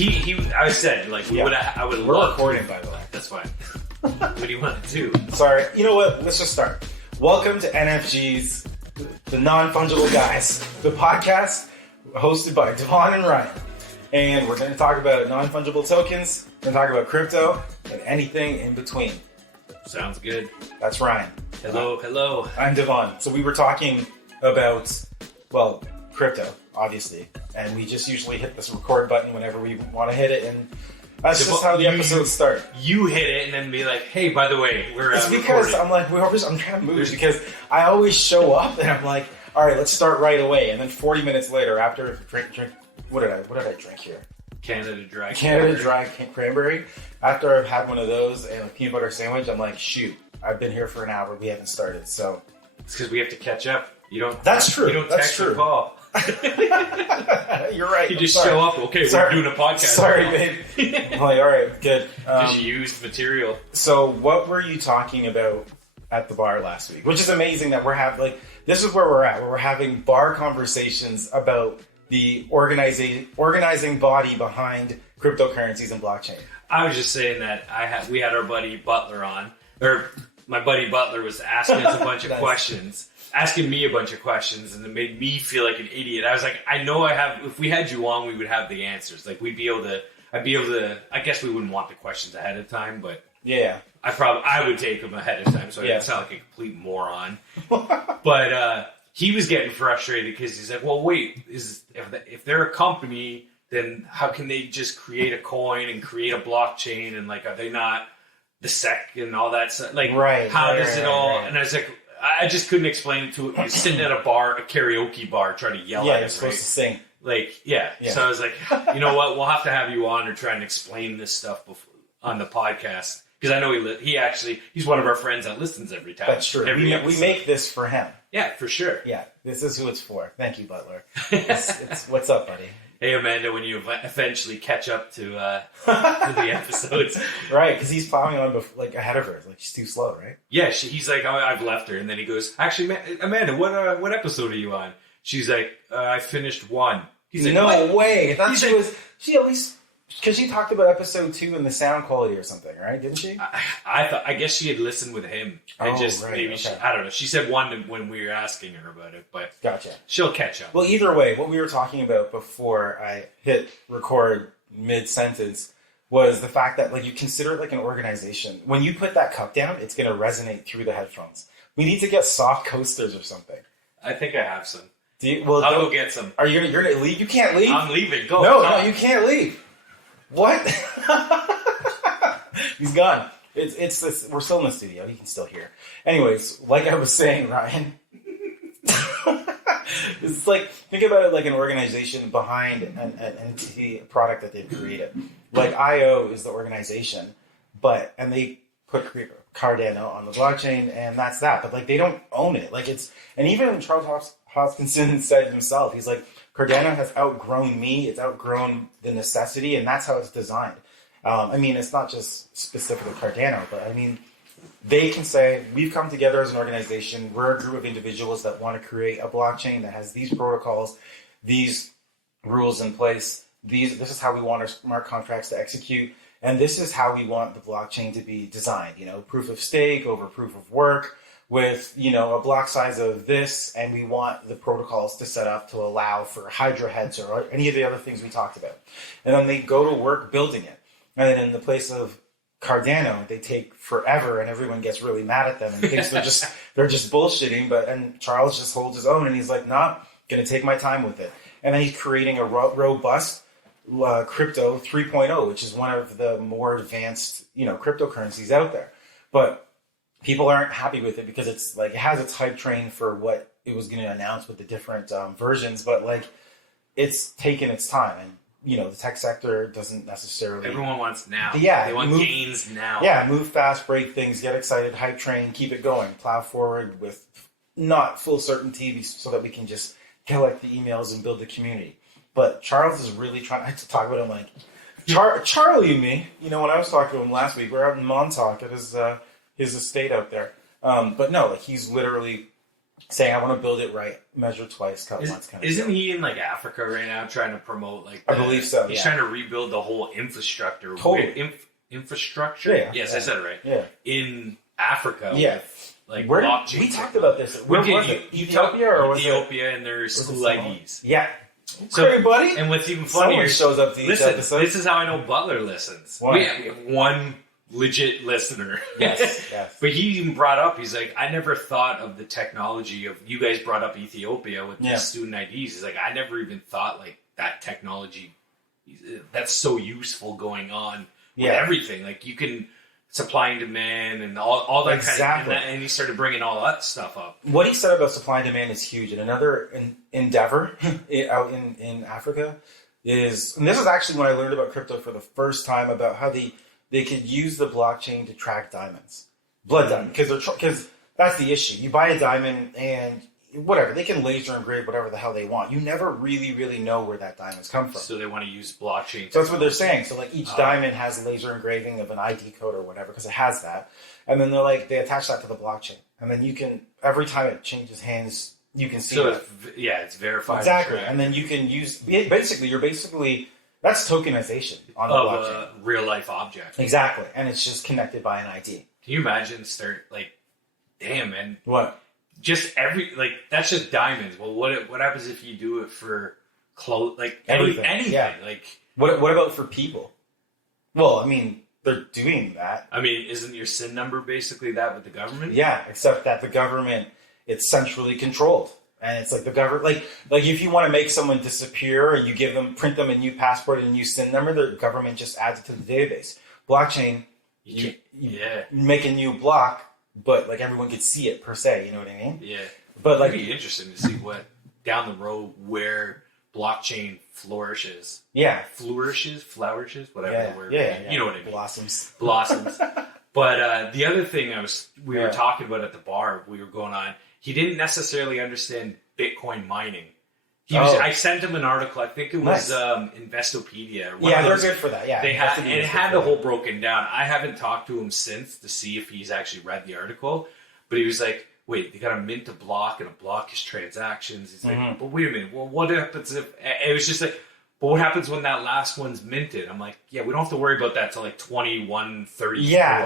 I said, like, I would We're love recording, to. by the way. That's fine. What do you want to do? Sorry. You know what? Let's just start. Welcome to NFG's The Non-Fungible Guys, the podcast hosted by Devon and Ryan. And we're going to talk about non-fungible tokens, we're going to talk about crypto, and anything in between. Sounds good. That's Ryan. Hello. I'm Devon. So we were talking about, well, crypto, obviously. And we just usually hit this record button whenever we want to hit it. And that's just how the episodes start. You hit it and then be like, hey, by the way, we're It's because recording. I'm like, I'm trying to move because I always show up and I'm like, all right, let's start right away. And then 40 minutes later, after drink, what did I drink here? Canada Dry Cranberry. After I've had one of those and a peanut butter sandwich, I'm like, shoot, I've been here for an hour. We haven't started. So it's because we have to catch up. You don't. That's true. You don't That's text true. or call. You're right. You just show up. Okay, we're doing a podcast. Sorry, babe. I'm like, all right, good. Just used material. So, what were you talking about at the bar last week? Which is amazing that we're having this is where we're at. Where we're having bar conversations about the organizing body behind cryptocurrencies and blockchain. I was just saying that we had our buddy Butler on, or my buddy Butler was asking us a bunch of questions. Asking me a bunch of questions, and it made me feel like an idiot. I was like, I know I have. If we had you on, we would have the answers. Like I'd be able to. I guess we wouldn't want the questions ahead of time, but yeah, I would take them ahead of time, so I didn't sound like a complete moron. But he was getting frustrated because he's like, well, wait, if they're a company, then how can they just create a coin and create a blockchain, and like, are they not the SEC and all that stuff? Like, how does it all? Right. And I was like, I just couldn't explain it to him. He was sitting at a karaoke bar, trying to yell at us. Yeah, you're supposed to sing. Like, yeah. So I was like, you know what? We'll have to have you on or try and explain this stuff on the podcast. Because I know he's one of our friends that listens every time. That's true. We make this for him. Yeah, for sure. Yeah, this is who it's for. Thank you, Butler. It's what's up, buddy? Hey, Amanda, when you eventually catch up to the episodes. Right, because he's plowing on ahead of her. Like, she's too slow, right? Yeah, he's like, oh, I've left her. And then he goes, actually, Amanda, what episode are you on? She's like, I finished one. He's like, no what? way. I thought she at least, because she talked about episode 2 and the sound quality or something, right? Didn't she? I guess she had listened with him. And okay. I don't know. She said one when we were asking her about it, but gotcha. She'll catch up. Well, either way, what we were talking about before I hit record mid-sentence was the fact that you consider it like an organization. When you put that cup down, it's going to resonate through the headphones. We need to get soft coasters or something. I think I have some. I'll go get some. Are you going to leave? You can't leave. I'm leaving. Go. No, you can't leave. What? He's gone. It's this. We're still in the studio. He can still hear. Anyways, like I was saying, Ryan, it's like, think about it like an organization behind an entity, product that they've created. Like IO is the organization, and they put Cardano on the blockchain, and that's that. But they don't own it. And even Charles Hoskinson said himself, he's like, Cardano has outgrown me. It's outgrown the necessity, and that's how it's designed. It's not just specific to Cardano, but they can say, we've come together as an organization. We're a group of individuals that want to create a blockchain that has these protocols, these rules in place. This is how we want our smart contracts to execute, and this is how we want the blockchain to be designed. Proof of stake over proof of work, with, a block size of this, and we want the protocols to set up to allow for Hydra heads or any of the other things we talked about. And then they go to work building it. And then in the place of Cardano, they take forever, and everyone gets really mad at them and thinks they're just bullshitting. And Charles just holds his own, and he's like, nah, gonna take my time with it. And then he's creating a robust crypto 3.0, which is one of the more advanced, cryptocurrencies out there. But people aren't happy with it because it has its hype train for what it was going to announce with the different versions, but it's taken its time, and the tech sector doesn't necessarily. Everyone wants now. Yeah, they want gains now. Yeah, move fast, break things, get excited, hype train, keep it going, plow forward with not full certainty, so that we can just collect the emails and build the community. But Charles is really trying to talk about him Charlie and me. When I was talking to him last week, we were out in Montauk at his estate out there. But no, he's literally saying, I want to build it right, measure twice, cut once kind of Isn't deal. he in like Africa right now trying to promote like I believe so, He's yeah. trying to rebuild the whole infrastructure. Totally. Infrastructure? Yeah. Yes, I said it right. Yeah. In Africa. Yeah. With, like Where blockchain. we talked about this. Where was it? Ethiopia or was it? Ethiopia and their school IDs. Yeah. So, okay, buddy. And what's even Someone funnier shows up to each listen, episode. this is how I know Butler listens. Why? We have one legit listener. Yes, yes. But he even brought up, he's like, I never thought of the technology of, you guys brought up Ethiopia with the student IDs. He's like, I never even thought like that technology, that's so useful going on with everything. Like you can supply and demand and all that kind of, and he started bringing all that stuff up. What he said about supply and demand is huge. And another endeavor out in Africa is, and this is actually when I learned about crypto for the first time, about how they could use the blockchain to track diamonds, blood diamonds, because that's the issue. You buy a diamond and whatever, they can laser engrave whatever the hell they want. You never really know where that diamond's come from. So they want to use blockchain. So that's what they're saying. So like each diamond has laser engraving of an ID code or whatever, because it has that. And then they attach that to the blockchain. And then you can, every time it changes hands, you can see that. It's verified. Exactly. And then you can use, basically, that's tokenization on the blockchain. Real life object. Exactly. And it's just connected by an ID. Can you imagine damn, man. What? Just that's just diamonds. Well, what happens if you do it for clothes, like Everything. anything? Yeah. Like what about for people? Well, I mean, they're doing that. I mean, isn't your SIN number basically that with the government? Yeah, except that the government, it's centrally controlled. And it's like the government, like if you want to make someone disappear, or you print them a new passport and a new SIN number, the government just adds it to the database. Blockchain, you make a new block, but like everyone could see it per se, you know what I mean? Yeah. But like, it'd be interesting to see what down the road where blockchain flourishes. Yeah. Flourishes, whatever the word. Yeah. You know what I mean. Blossoms. But the other thing we were talking about at the bar, we were going on, he didn't necessarily understand Bitcoin mining. I sent him an article. I think it was Investopedia. They're good for that. Yeah, it had the whole broken down. I haven't talked to him since to see if he's actually read the article, but he was like, "Wait, they got to mint a block, and a block is transactions." He's like, "But wait a minute. Well, what happens if?" It was just like, "But what happens when that last one's minted?" I'm like, "Yeah, we don't have to worry about that till like 2130." Yeah,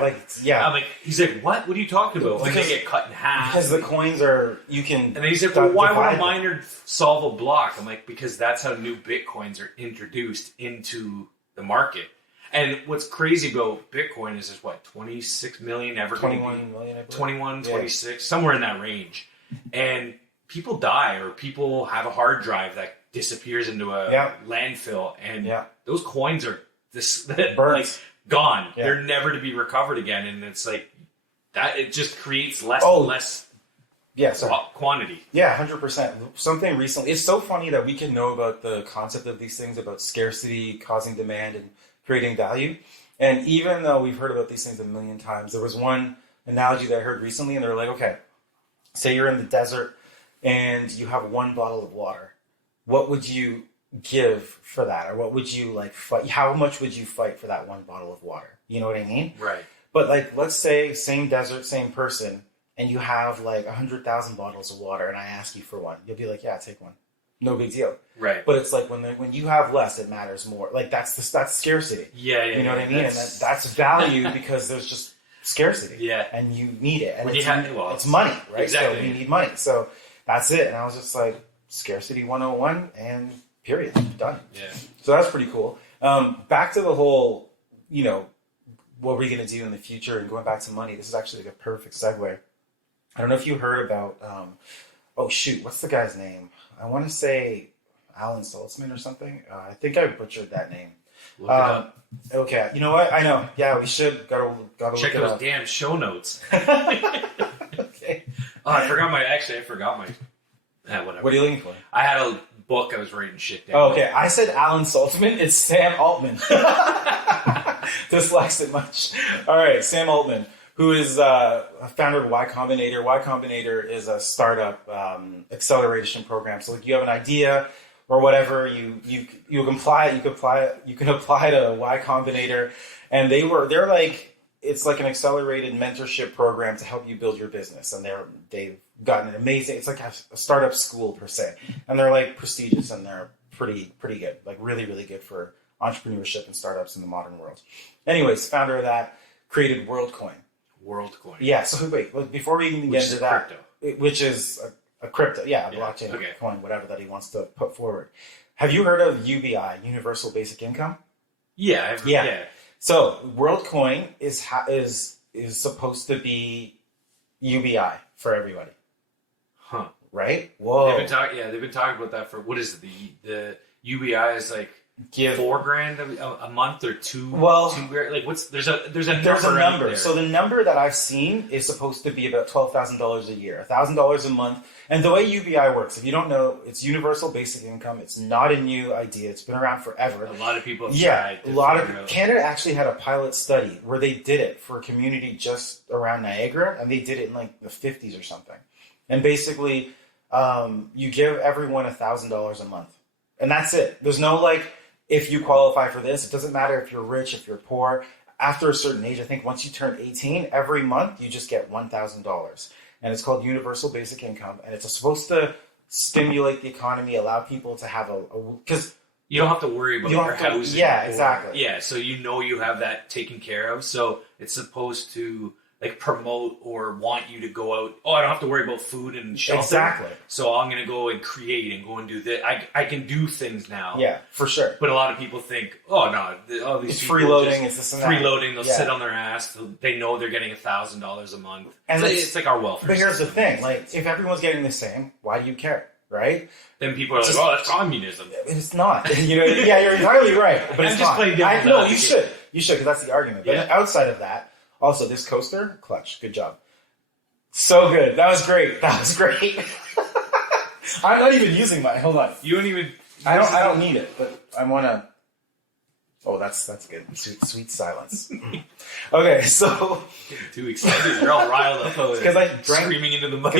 I'm like, he's like, "What? What are you talking about? When they get cut in half?" Because the coins are And then he's like, "Well, why would a miner solve a block?" I'm like, "Because that's how new Bitcoins are introduced into the market." And what's crazy about Bitcoin is 26 million ever 21 million, I believe. 21, 26, somewhere in that range. And people die, or people have a hard drive that disappears into a landfill, and those coins are gone. Yeah. They're never to be recovered again, and it's like that. It just creates less and less quantity. Yeah, 100%. Something recently. It's so funny that we can know about the concept of these things, about scarcity causing demand and creating value. And even though we've heard about these things a million times, there was one analogy that I heard recently, and they're like, okay, say you're in the desert and you have one bottle of water. What would you give for that? Or what would you fight? How much would you fight for that one bottle of water? You know what I mean? Right. But let's say same desert, same person, and you have 100,000 bottles of water, and I ask you for one. You'll be like, yeah, take one. No big deal. Right. But it's like when you have less, it matters more. That's scarcity. Yeah. You know what I mean? And that's value because there's just scarcity. Yeah. And you need it. And it's money, right? Exactly. So we need money. So that's it. And I was just like, scarcity 101 and period. Done. Yeah. So that's pretty cool. Back to the whole, what we're going to do in the future and going back to money. This is actually a perfect segue. I don't know if you heard about, what's the guy's name? I want to say Alan Saltzman or something. I think I butchered that name. Look it up. Okay. You know what? I know. Yeah, we should. Gotta check look it those up. damn show notes. Okay. Oh, I forgot my... whatever. What are you looking for? I had a book I was writing shit down. Oh, okay. I said Alan Saltzman. It's Sam Altman. Dyslexic much. All right. Sam Altman, who is a founder of Y Combinator. Y Combinator is a startup acceleration program. So you have an idea or whatever, you can apply it. You can apply to Y Combinator, and it's like an accelerated mentorship program to help you build your business. And they've gotten an amazing, it's like a startup school per se. And they're like prestigious and they're pretty good, like really, really good for entrepreneurship and startups in the modern world. Anyways, founder of that created Worldcoin. Worldcoin. Yeah. So wait, before we even get into that, crypto. Which is a crypto, blockchain coin, whatever that he wants to put forward. Have you heard of UBI, Universal Basic Income? Yeah. So Worldcoin is supposed to be UBI for everybody. Huh. Right? Whoa. They've been talking about that for, what is it? The UBI is like $4,000 a month or two. Well, $2,000. Like there's a number. There. So the number that I've seen is supposed to be about $12,000 a year, $1,000 a month. And the way UBI works, if you don't know, it's Universal Basic Income. It's not a new idea. It's been around forever. A lot of people have tried. Canada actually had a pilot study where they did it for a community just around Niagara, and they did it in like the 50s or something. And basically, you give everyone $1,000 a month, and that's it. There's no like, if you qualify for this, it doesn't matter if you're rich, if you're poor. After a certain age, I think once you turn 18, every month you just get $1,000. And it's called Universal Basic Income. And it's supposed to stimulate the economy, allow people to have because you don't have to worry about your housing. Yeah, exactly. Yeah, so you have that taken care of. So it's supposed to like promote or want you to go out. Oh, I don't have to worry about food and shelter. Exactly. So I'm going to go and create and go and do this. I can do things now. Yeah, for sure. But a lot of people think, oh no, all these it's freeloading. It's this and that. Freeloading. They'll sit on their ass. They know they're getting $1,000 a month. And it's like our welfare. But here's the thing: like, if everyone's getting the same, why do you care? Right? Then people are like, "Oh, that's communism." It's not. You're entirely right. But it's not. No, you should, because that's the argument. But outside of that. Also, this coaster, clutch. Good job. So good. That was great. I'm not even using mine. Hold on. You don't even. I don't need it, but I want to. Oh, that's good. Sweet silence. Okay, so. Getting too excited. You're all riled up. Because I drank. Screaming into the mic.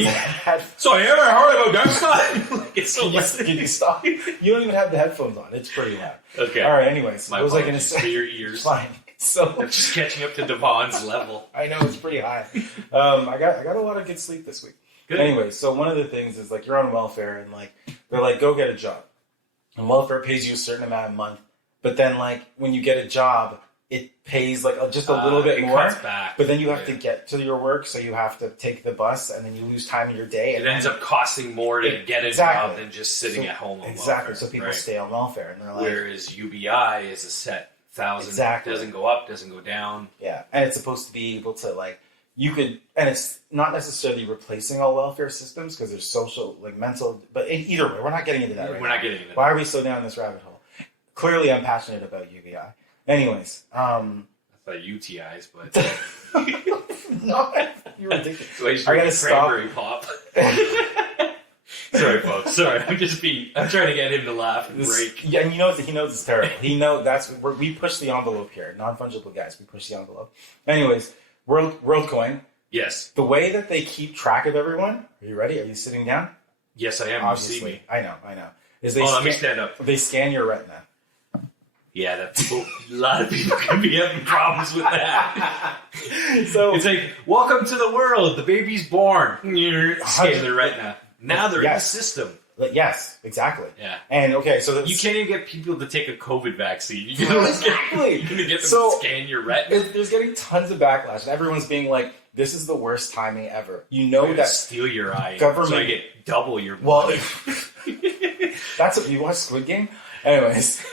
So you ever heard about that side? It's so Can you stop? You don't even have the headphones on. It's pretty loud. Okay. All right. Anyways, my apologies for your ears. Fine. So I'm just catching up to Devon's level. I know it's pretty high. I got a lot of good sleep this week. Good. Anyway, so one of the things is like you're on welfare and like they're like go get a job, and welfare pays you a certain amount a month. But then like when you get a job, it pays like just a little bit more. Cuts back. But then you have to get to your work, so you have to take the bus, and then you lose time in your day. And it ends up costing more to get a job than just sitting at home on welfare. So people stay on welfare, and they're like. Whereas UBI is a set. $1,000 doesn't go up, doesn't go down. Yeah, and it's supposed to be able to like you could, and it's not necessarily replacing all welfare systems because there's social, like mental. But either way, we're not getting into that right now. We're not getting into that. Why are we so down this rabbit hole? Clearly, I'm passionate about UBI. Anyways, I thought UTIs, but no, you're ridiculous. So I gotta stop. Pop. Sorry, folks. Sorry, I'm trying to get him to laugh and break. Yeah, and he knows it's terrible. We push the envelope here. Non-fungible guys, we push the envelope. Anyways, Worldcoin. Yes. The way that they keep track of everyone. Are you ready? Are you sitting down? Yes, I am. Obviously. You see me. I know. Let me stand up. They scan your retina. Yeah, a lot of people can be having problems with that. So it's like, welcome to the world. The baby's born. Scan the retina. Now they're in the system. Yes, exactly. Yeah. And okay, so you can't even get people to take a COVID vaccine. Exactly. You're going to get them to scan your retina. There's getting tons of backlash, and everyone's being like, "This is the worst timing ever." You know that steal your eye, government, so I get double your money. Well, that's what you watch Squid Game. Anyways,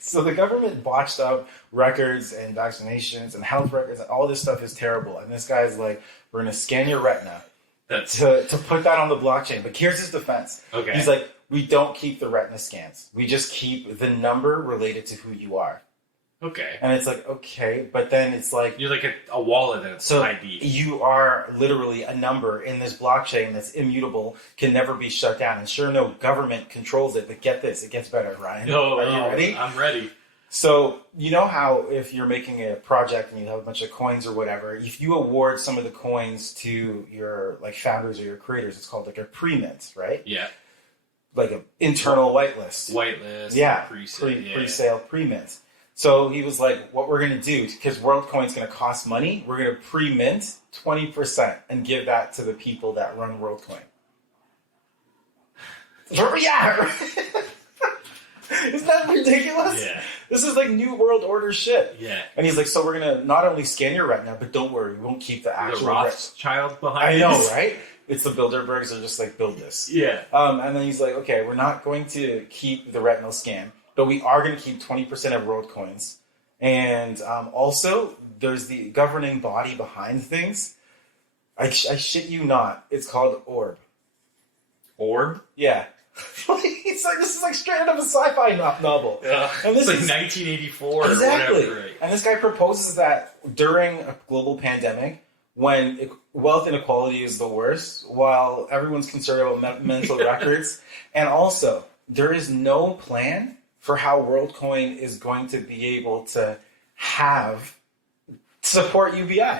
so the government botched up records and vaccinations and health records, and all this stuff is terrible. And this guy's like, "We're going to scan your retina." To put that on the blockchain. But here's his defense. Okay. He's like, we don't keep the retina scans. We just keep the number related to who you are. Okay. And it's like, okay, but then it's like... You're like a wallet that's ID. You are literally a number in this blockchain that's immutable, can never be shut down. And sure, no, government controls it, but get this, it gets better, Ryan. No, are you ready? I'm ready. So, you know how if you're making a project and you have a bunch of coins or whatever, if you award some of the coins to your like founders or your creators, it's called like a pre-mint, right? Yeah. Like an internal whitelist. Whitelist. Yeah. Pre-sale. Pre-mint. So he was like, what we're going to do, because Worldcoin's going to cost money, we're going to pre-mint 20% and give that to the people that run Worldcoin. Yeah. Isn't that ridiculous? Yeah. This is like New World Order shit. Yeah. And he's like, so we're going to not only scan your retina, but don't worry, we won't keep the actual... The Rothschild behind I know, this. right? It's the Bilderbergs are just like, build this. Yeah. And then he's like, okay, we're not going to keep the retinal scan, but we are going to keep 20% of Worldcoins. And also, there's the governing body behind things. I shit you not. It's called Orb. Orb? Yeah. It's like, this is like straight out of a sci-fi novel. Yeah. And this it's like is 1984 exactly. or whatever. Right? And this guy proposes that during a global pandemic, when wealth inequality is the worst, while everyone's concerned about mental records, and also there is no plan for how WorldCoin is going to be able to support UBI.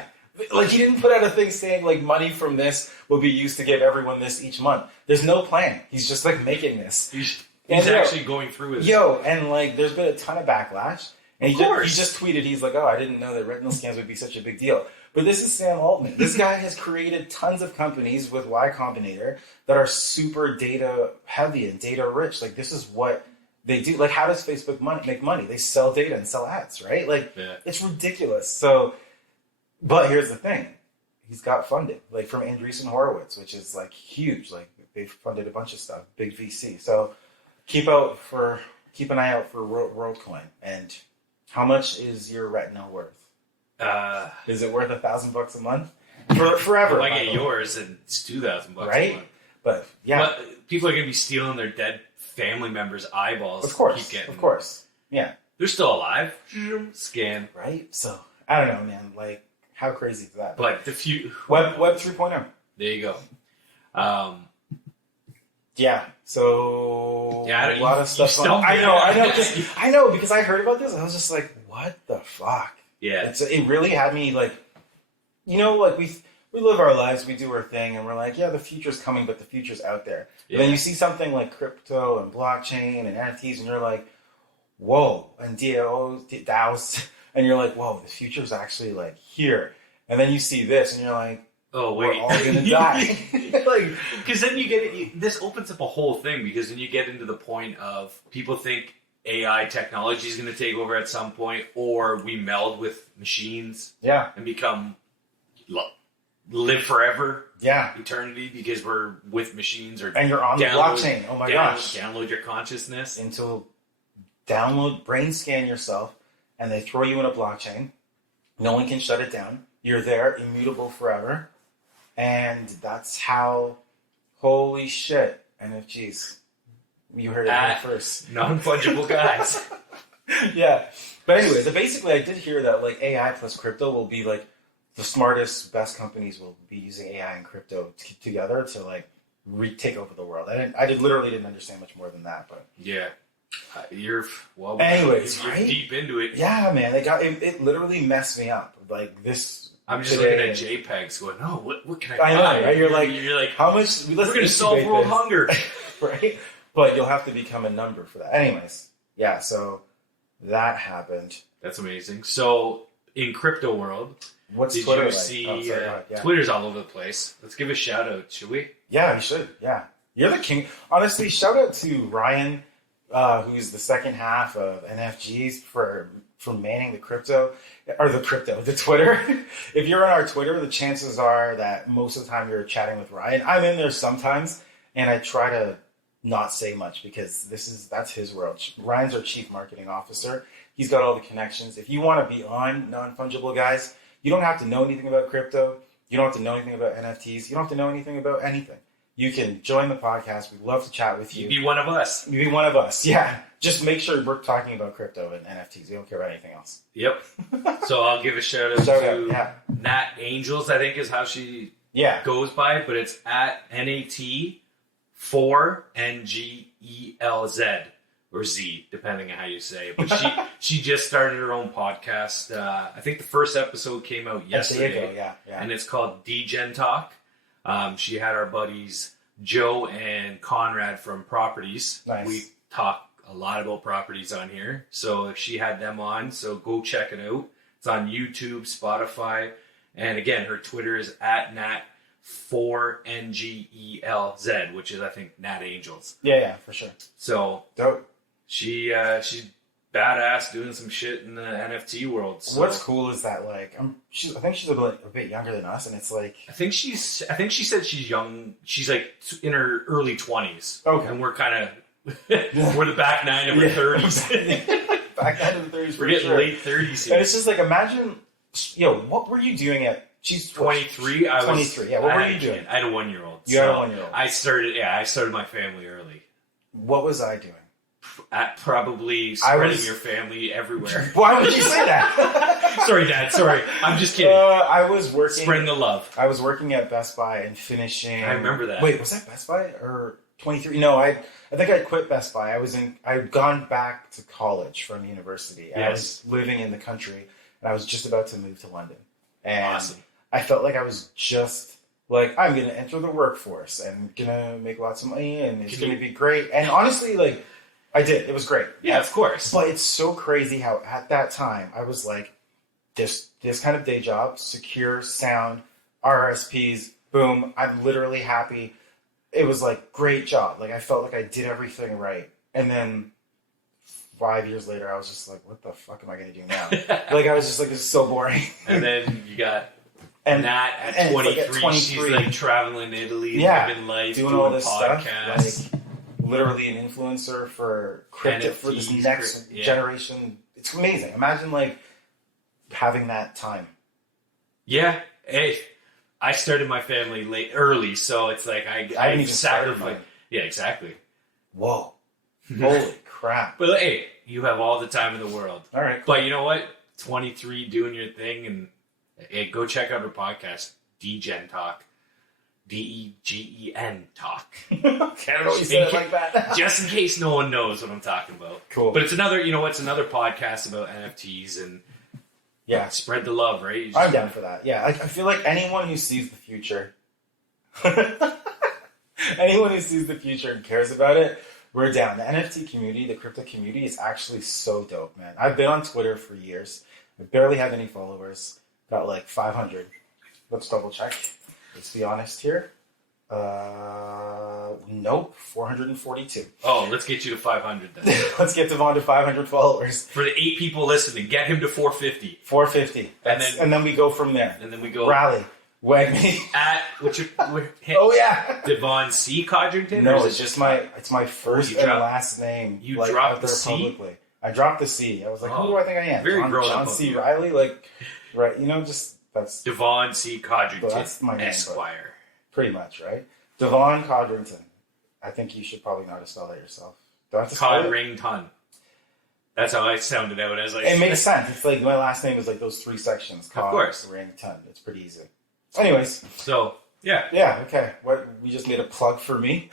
Like, he didn't put out a thing saying, like, money from this will be used to give everyone this each month. There's no plan. He's just, like, making this. He's actually going through with it. And, like, there's been a ton of backlash. And he just tweeted, he's like, oh, I didn't know that retinal scans would be such a big deal. But this is Sam Altman. This guy has created tons of companies with Y Combinator that are super data heavy and data rich. Like, this is what they do. Like, how does Facebook make money? They sell data and sell ads, right? Like, It's ridiculous. So... But here's the thing. He's got funding, like from Andreessen Horowitz, which is like huge. Like, they've funded a bunch of stuff, big VC. So keep an eye out for WorldCoin. And how much is your retina worth? Is it worth $1,000 a month? Forever. If I get yours, and it's $2,000 right? a month. But yeah. But people are gonna be stealing their dead family members' eyeballs. Of course. Yeah. They're still alive. Scan. Right? So I don't know, man. Like, how crazy is that? But Web 3.0. There you go. Yeah. So a lot of stuff. I know because I heard about this. I was just like, what the fuck? Yeah. It really had me like, like we live our lives, we do our thing, and we're like, yeah, the future's coming, but the future's out there. Yeah. And then you see something like crypto and blockchain and NFTs, and you're like, whoa, and DAOs. And you're like, whoa, the future's actually like here. And then you see this, and you're like, oh wait, we're all gonna die. Because then you get this opens up a whole thing. Because then you get into the point of people think AI technology is going to take over at some point, or we meld with machines, and become live forever, eternity, because we're with machines, and you're on the blockchain. Oh my gosh! Download your consciousness brain scan yourself. And they throw you in a blockchain. No one can shut it down. You're there, immutable forever. And that's how, holy shit, NFGs. You heard it here first. Non-fungible guys. Yeah. But anyways, basically I did hear that like AI plus crypto will be like the smartest, best companies will be using AI and crypto together to like take over the world. I literally didn't understand much more than that, but... Yeah. You're deep into it. Yeah, man. It literally messed me up. Like this. I'm just looking at JPEGs, going, "No, what can I buy?" I know, right? You're like, how much? We're going to solve world hunger, right? But you'll have to become a number for that. Anyways, yeah. So that happened. That's amazing. So in crypto world, did Twitter you see? Twitter's all over the place. Let's give a shout out, should we? Yeah, we should. Yeah, you're the king. Honestly, shout out to Ryan. Who's the second half of NFGs for manning the Twitter. If you're on our Twitter, the chances are that most of the time you're chatting with Ryan. I'm in there sometimes, and I try to not say much because that's his world. Ryan's our chief marketing officer. He's got all the connections. If you want to be on Non-Fungible Guys, you don't have to know anything about crypto. You don't have to know anything about NFTs. You don't have to know anything about anything. You can join the podcast. We'd love to chat with you. You be one of us. You be one of us, yeah. Just make sure we're talking about crypto and NFTs. We don't care about anything else. Yep. So I'll give a shout out to Nat Angels, I think is how she goes by, but it's at NAT4NGELZ or Z, depending on how you say it. But she just started her own podcast. I think the first episode came out yesterday. There you go, yeah. And it's called DEGENTALK. She had our buddies Joe and Conrad from Properties. Nice. We talk a lot about properties on here. So she had them on. So go check it out. It's on YouTube, Spotify. And again, her Twitter is at NFG.NGELZ, which is I think Nat Angels. Yeah, for sure. So dope. She's badass doing some shit in the NFT world. So. What's cool is that like I think she's a bit younger than us, and it's like I think she said she's young. She's like in her early 20s. Okay, and we're kind of we're the back nine of her 30s. Back nine of the 30s. We're getting late 30s. And it's just like imagine, what were you doing at? She's 23. I was 23. Yeah, what were you doing? I had a 1-year-old. You had a 1-year-old. I started my family early. What was I doing? At probably spreading your family everywhere. Why would you say that? Sorry, Dad. Sorry. I'm just kidding. I was working. Spreading the love. I was working at Best Buy and finishing. I remember that. Wait, was that Best Buy or 23? No, I think I quit Best Buy. I'd gone back to college from university. And I was living in the country, and I was just about to move to London. And awesome. I felt like I was just like, I'm going to enter the workforce and going to make lots of money, and it's going to be great. And honestly, like, I did. It was great. Yeah, of course. But it's so crazy how at that time I was like, this kind of day job, secure, sound, RSPs, boom, I'm literally happy. It was like, great job. Like, I felt like I did everything right. And then 5 years later, I was just like, what the fuck am I going to do now? Like, I was just like, this is so boring. And then you got Nat at 23. Like at 23. She's like traveling Italy, living life, doing all this podcasts. Stuff. Like, literally an influencer for crypto, for this next generation. It's amazing. Imagine like having that time. Yeah. Hey, I started my family early, so it's like I sacrificed. Yeah, exactly. Whoa. Holy crap. But hey, you have all the time in the world. All right. But you know what? 23 doing your thing, and hey, go check out her podcast, DEGENTALK. DEGEN talk. I don't know you said it like that. Just in case no one knows what I'm talking about. Cool. But it's another podcast about NFTs and spread the love, right? I'm down for that. Yeah, I feel like anyone who sees the future, and cares about it, we're down. The NFT community, the crypto community is actually so dope, man. I've been on Twitter for years. I barely have any followers. Got like 500. Let's double check. Let's be honest here. Nope, 442. Oh, let's get you to 500 then. Let's get Devon to 500 followers. For the 8 people listening, get him to 450. 450. And then we go from there. And then we go... Rally. Wag me. At... Oh, yeah. Devon C. Codrington? No, it's just my first and last name. You dropped the C? Publicly. I dropped the C. I was like, who do I think I am? Very John C. Riley? Like, right, just... That's Devon C. Codrington, that's my name, Esquire. Pretty much, right? Devon Codrington. I think you should probably know how to spell that yourself. Do I have to spell it? Codrington. That's how I sounded out as it makes sense. It's like my last name is like those 3 sections. Of course. Codrington. It's pretty easy. Anyways. So, yeah. Yeah, okay. What, we just made a plug for me?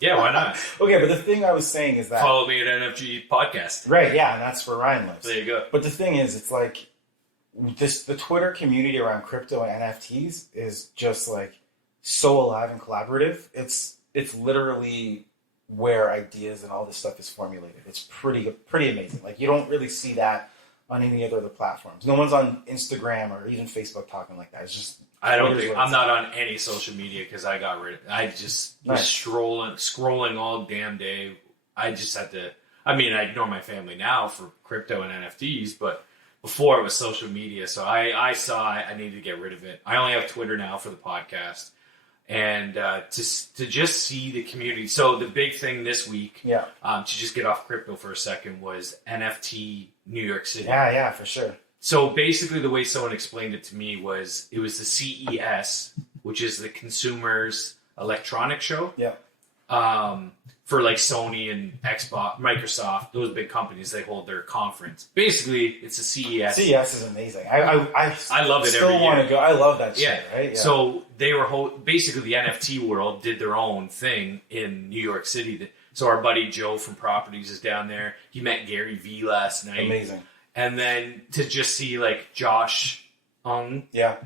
Yeah, why not? Okay, but the thing I was saying is that... Follow me at NFG Podcast. Right, yeah, and that's where Ryan lives. There you go. But the thing is, it's like... the Twitter community around crypto and NFTs is just like so alive and collaborative. It's literally where ideas and all this stuff is formulated. It's pretty amazing. Like you don't really see that on any other platforms. No one's on Instagram or even Facebook talking like that. It's just I'm not on any social media because I got rid of it. I just was scrolling all damn day. I just had to. I mean, I ignore my family now for crypto and NFTs, but before it was social media, so I saw I needed to get rid of it. I only have Twitter now for the podcast, and to just see the community. So the big thing this week, to just get off crypto for a second, was NFT New York City. Yeah, for sure. So basically, the way someone explained it to me was it was the CES, which is the Consumers Electronics Show. Yeah. For like Sony and Xbox, Microsoft, those big companies, they hold their conference. Basically, it's a CES. CES is amazing. I love it. Still want to go. I love that shit. Right? Yeah. So they were basically the NFT world did their own thing in New York City. So our buddy Joe from Properties is down there. He met Gary Vee last night. Amazing. And then to just see like Josh Ung. Yeah.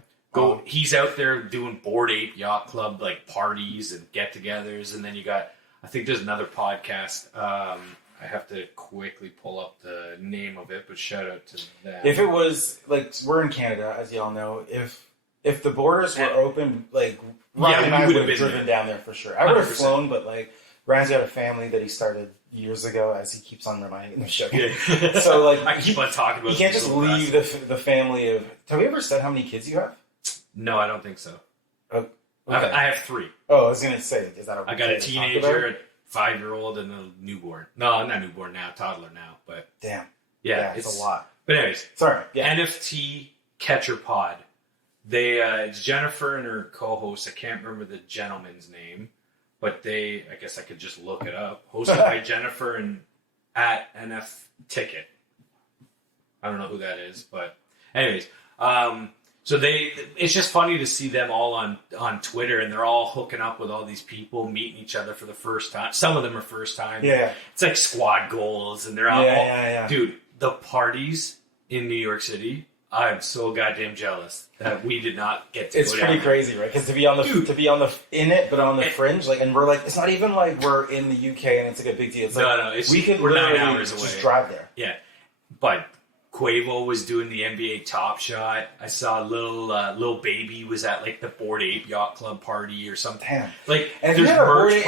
He's out there doing Bored Ape Yacht Club like parties and get-togethers, and then you got. I think there's another podcast. I have to quickly pull up the name of it, but shout out to them. If it was, like, we're in Canada, as y'all know. If If the borders were open, like Ryan and I would have driven down there for sure. I would have flown, but like Ryan's got a family that he started years ago, as he keeps on reminding the show. Yeah. So like I keep on talking about. You can't just leave the family of. Have we ever said how many kids you have? No, I don't think so. Oh, okay. I have 3. Oh, I was gonna say, is that? I got a teenager, a 5-year-old, and a newborn. No, not newborn now, toddler now. But damn, yeah, it's a lot. But anyways, sorry. Yeah. NFT Catcher Pod. It's Jennifer and her co-host. I can't remember the gentleman's name, but I guess I could just look it up. Hosted by Jennifer and at NF Ticket. I don't know who that is, but anyways, so it's just funny to see them all on Twitter, and they're all hooking up with all these people, meeting each other for the first time. Some of them are first time. Yeah. It's like squad goals, and they're all dude, the parties in New York City. I'm so goddamn jealous that we did not get to. It's go pretty down crazy, right? Because to be on the in it, but on the fringe, like, and we're like, it's not even like we're in the UK and it's like a big deal. It's like, we're 9 hours away. Just drive there. Yeah, but Quavo was doing the NBA Top Shot. I saw Lil Baby was at like the Bored Ape Yacht Club party or something. Damn. Like, and if you had a Bored Ape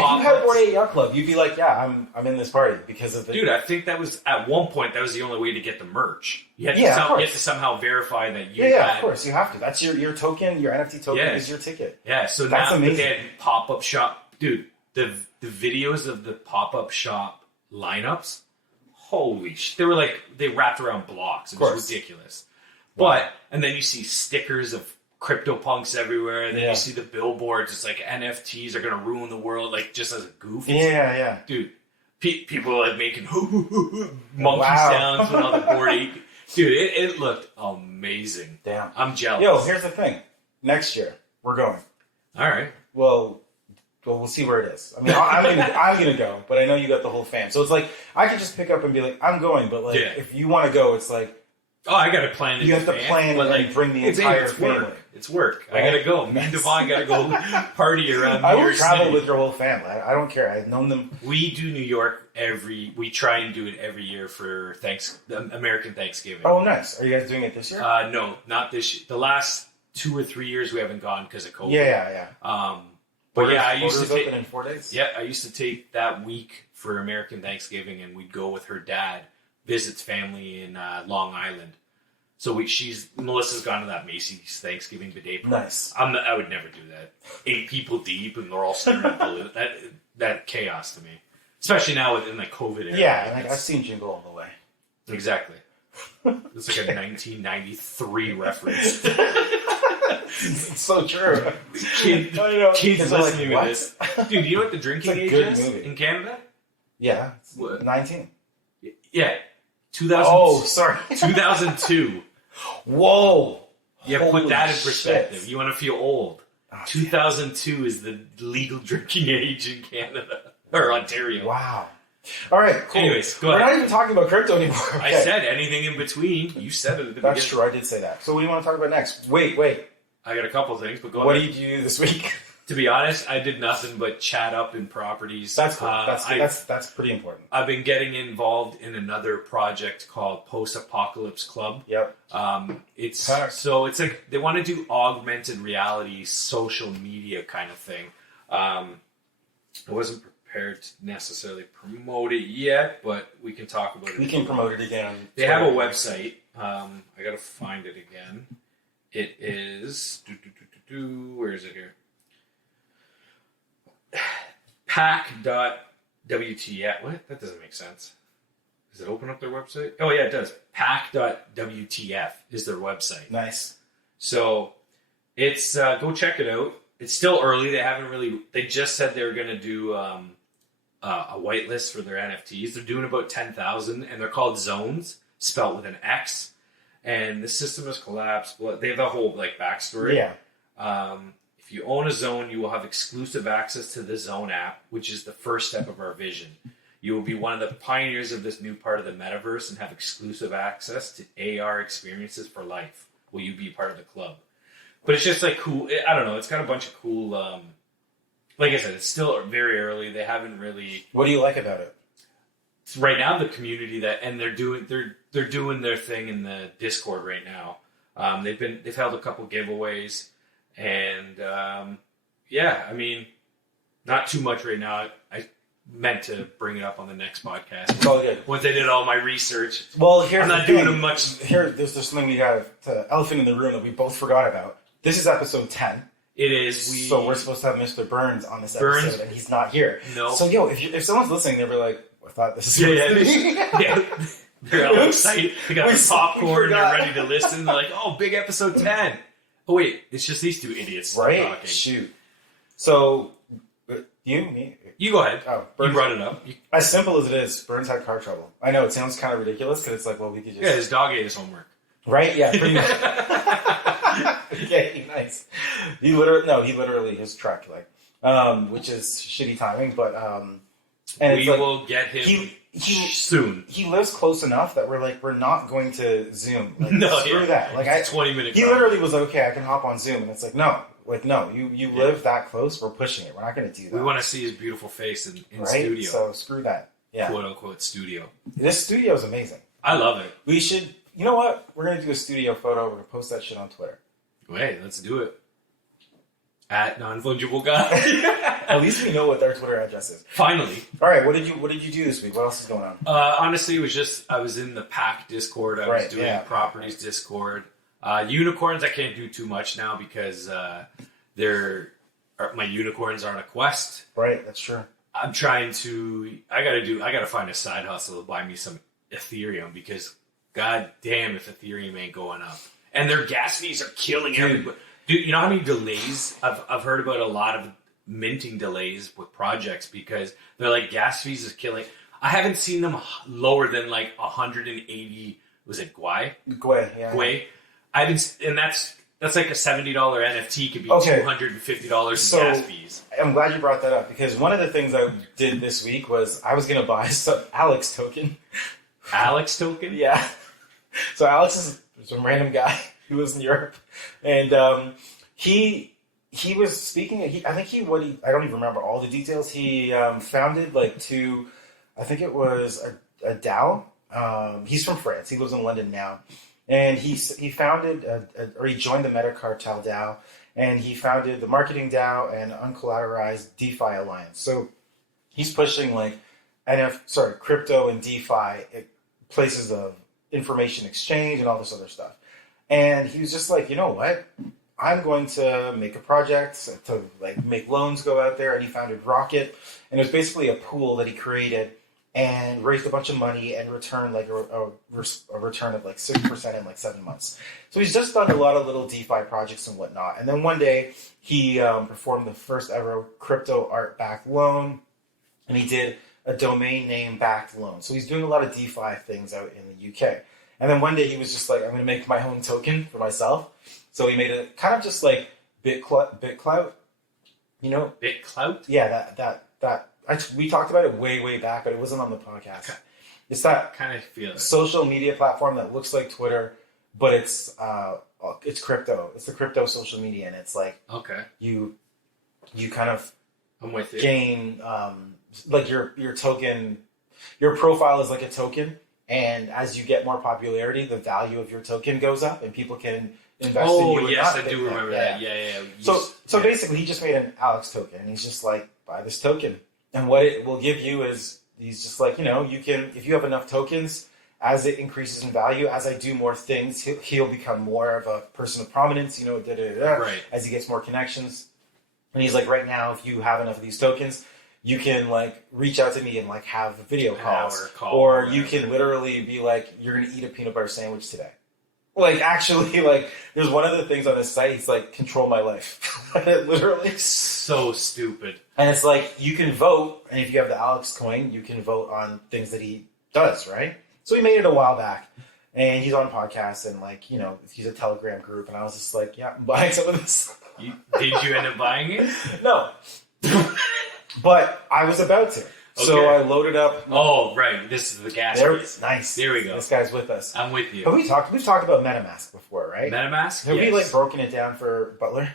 Yacht Club, you'd be like, yeah, I'm in this party because of the. Dude, I think that was at one point that was the only way to get the merch. You had to somehow verify that you. Yeah, of course you have to. That's your token. Your NFT token is your ticket. Yeah, so that's now amazing. They had pop-up shop, dude. The videos of the pop-up shop lineups. Holy shit. They wrapped around blocks. It was ridiculous. Wow. And then you see stickers of CryptoPunks everywhere. And then you see the billboards. It's like NFTs are going to ruin the world, like just as a goof. Yeah. Dude, people are like making monkey sounds with all the Bored Ape. Dude, it looked amazing. Damn. I'm jealous. Yo, here's the thing. Next year, we're going. All right. Well, we'll see where it is. I mean, I'm gonna go, but I know you got the whole fam. So it's like I can just pick up and be like, I'm going. But like, if you want to go, it's like, I got to plan. You have to plan and like bring the entire family. It's work. Right? I got to go. Me and Devon got to go party around. I will travel with your whole family. I don't care. I've known them. We do New York we try and do it every year for American Thanksgiving. Oh, nice. Are you guys doing it this year? No, not this year. The last 2 or 3 years we haven't gone because of COVID. Yeah. But I used to take open in 4 days. Yeah, I used to take that week for American Thanksgiving, and we'd go with her dad, visits family in Long Island. So Melissa's gone to that Macy's Thanksgiving bidet. Nice. I would never do that. 8 people deep, and they're all staring at the that chaos to me, especially now within like COVID era. Yeah, and I've seen Jingle All the Way. Exactly. It's like a 1993 reference. It's so true. Kids listening to this. Dude, you know what the drinking age is in Canada? Yeah, 19. Yeah. 2002. Whoa. Yeah, put that in perspective. Shit. You want to feel old. 2002 is the legal drinking age in Canada. Or Ontario. Wow. All right, cool. Anyways, go ahead. We're not even talking about crypto anymore. Okay. I said anything in between. You said it at the beginning. That's true. I did say that. So what do you want to talk about next? Wait. I got a couple of things, but go ahead. What did you do this week? To be honest, I did nothing but chat up in properties. That's cool. That's pretty important. I've been getting involved in another project called Post Apocalypse Club. Yep. It's like they want to do augmented reality, social media kind of thing. I wasn't prepared to necessarily promote it yet, but we can talk about it. We can promote it again. They have a website. I got to find it again. It is where is it here? Pack.wtf. What? That doesn't make sense. Does it open up their website? Oh, yeah, it does. Pack.wtf is their website. Nice. So it's go check it out. It's still early. They just said they were going to do a whitelist for their NFTs. They're doing about 10,000, and they're called zones, spelt with an X. And the system has collapsed. They have a whole backstory. Yeah. If you own a zone, you will have exclusive access to the Zone app, which is the first step of our vision. You will be one of the pioneers of this new part of the metaverse and have exclusive access to AR experiences for life. Will you be part of the club? But it's just cool. I don't know. It's got a bunch of cool. Like I said, it's still very early. They haven't really. What do you like about it? Right now, the community and they're doing their thing in the Discord right now. They've held a couple giveaways. And I mean, not too much right now. I meant to bring it up on the next podcast. It's all good. Once I did all my research. Well, here's I'm not doing much. There's something we have, the elephant in the room that we both forgot about. This is episode 10. It is. So we're supposed to have Mr. Burns on this episode, and he's not here. No. So, if someone's listening, they'll be like, I thought this is supposed to be. Yeah. They're all excited. They got the popcorn. They're ready to listen. They're like, oh, big episode 10. Oh, wait. It's just these two idiots right? talking. Shoot. So, me? You go ahead. Oh, you brought it up. As simple as it is, Burns had car trouble. I know, it sounds kind of ridiculous, because it's like, well, we could just... Yeah, his dog ate his homework. Right? Yeah, pretty much. Okay, nice. He literally, his truck, which is shitty timing, but, and we will get him soon. He lives close enough that we're not going to Zoom. Screw that. 20-minute. He literally was like, okay, I can hop on Zoom, and it's like, no, you live that close. We're pushing it. We're not going to do that. We want to see his beautiful face in right? studio. So screw that. Yeah, quote unquote studio. This studio is amazing. I love it. We should. You know what? We're going to do a studio photo. We're going to post that shit on Twitter. Wait, let's do it. At non-fungible guy. At least we know what their Twitter address is. Finally. All right. What did you do this week? What else is going on? Honestly, it was just I was in the Pack Discord. I was doing properties Discord. Unicorns, I can't do too much now because my unicorns are on a quest. Right. That's true. I'm trying to. I gotta find a side hustle to buy me some Ethereum because god damn if Ethereum ain't going up. And their gas fees are killing everybody. Dude, you know how many delays I've heard about? A lot of minting delays with projects because they're like gas fees is killing. I haven't seen them lower than like 180. Was it Gwei? Gwei, yeah. Gwei. I haven't, and that's like a $70 NFT could be $250 in gas fees. I'm glad you brought that up because one of the things I did this week was I was going to buy some Alex token. Alex token? Yeah. So Alex is some random guy who lives in Europe, and he was speaking. I don't even remember all the details. He founded I think it was a DAO. He's from France. He lives in London now, and he founded or he joined the Meta Cartel DAO, and he founded the Marketing DAO and Uncollateralized DeFi Alliance. So he's pushing crypto and DeFi places of information exchange and all this other stuff. And he was just like, you know what? I'm going to make a project to make loans go out there. And he founded Rocket, and it was basically a pool that he created and raised a bunch of money and returned a return of 6% in 7 months. So he's just done a lot of little DeFi projects and whatnot. And then one day he performed the first ever crypto art backed loan, and he did a domain name backed loan. So he's doing a lot of DeFi things out in the UK. And then one day he was just like, I'm going to make my own token for myself. So he made it kind of just like BitClout, you know? BitClout? Yeah, we talked about it way back, but it wasn't on the podcast. Okay. It's that kind of social media platform that looks like Twitter, but it's crypto. It's the crypto social media, and it's like you kind of I'm with you. Gain your token. Your profile is like a token. And as you get more popularity, the value of your token goes up, and people can invest in you. Oh, yes, I do remember that. Yeah. So basically, he just made an Alex token, and he's just like, buy this token. And what it will give you is, he's just like, you can, if you have enough tokens, as it increases in value, as I do more things, he'll become more of a person of prominence, right. As he gets more connections. And he's like, right now, if you have enough of these tokens, you can reach out to me and have video calls, or you can literally be like, you're going to eat a peanut butter sandwich today. Actually, there's one of the things on his site, he's like, control my life. Literally. So stupid. And it's like, you can vote, and if you have the Alex coin, you can vote on things that he does, right? So he made it a while back, and he's on podcasts, and he's a Telegram group, and I was just like, yeah, I'm buying some of this. Did you end up buying it? No. But I was about to. Okay. So I loaded up. Oh, right. This is the gas piece. Nice. There we go. This guy's with us. I'm with you. But we've talked about MetaMask before, right? MetaMask? Have we broken it down for Butler?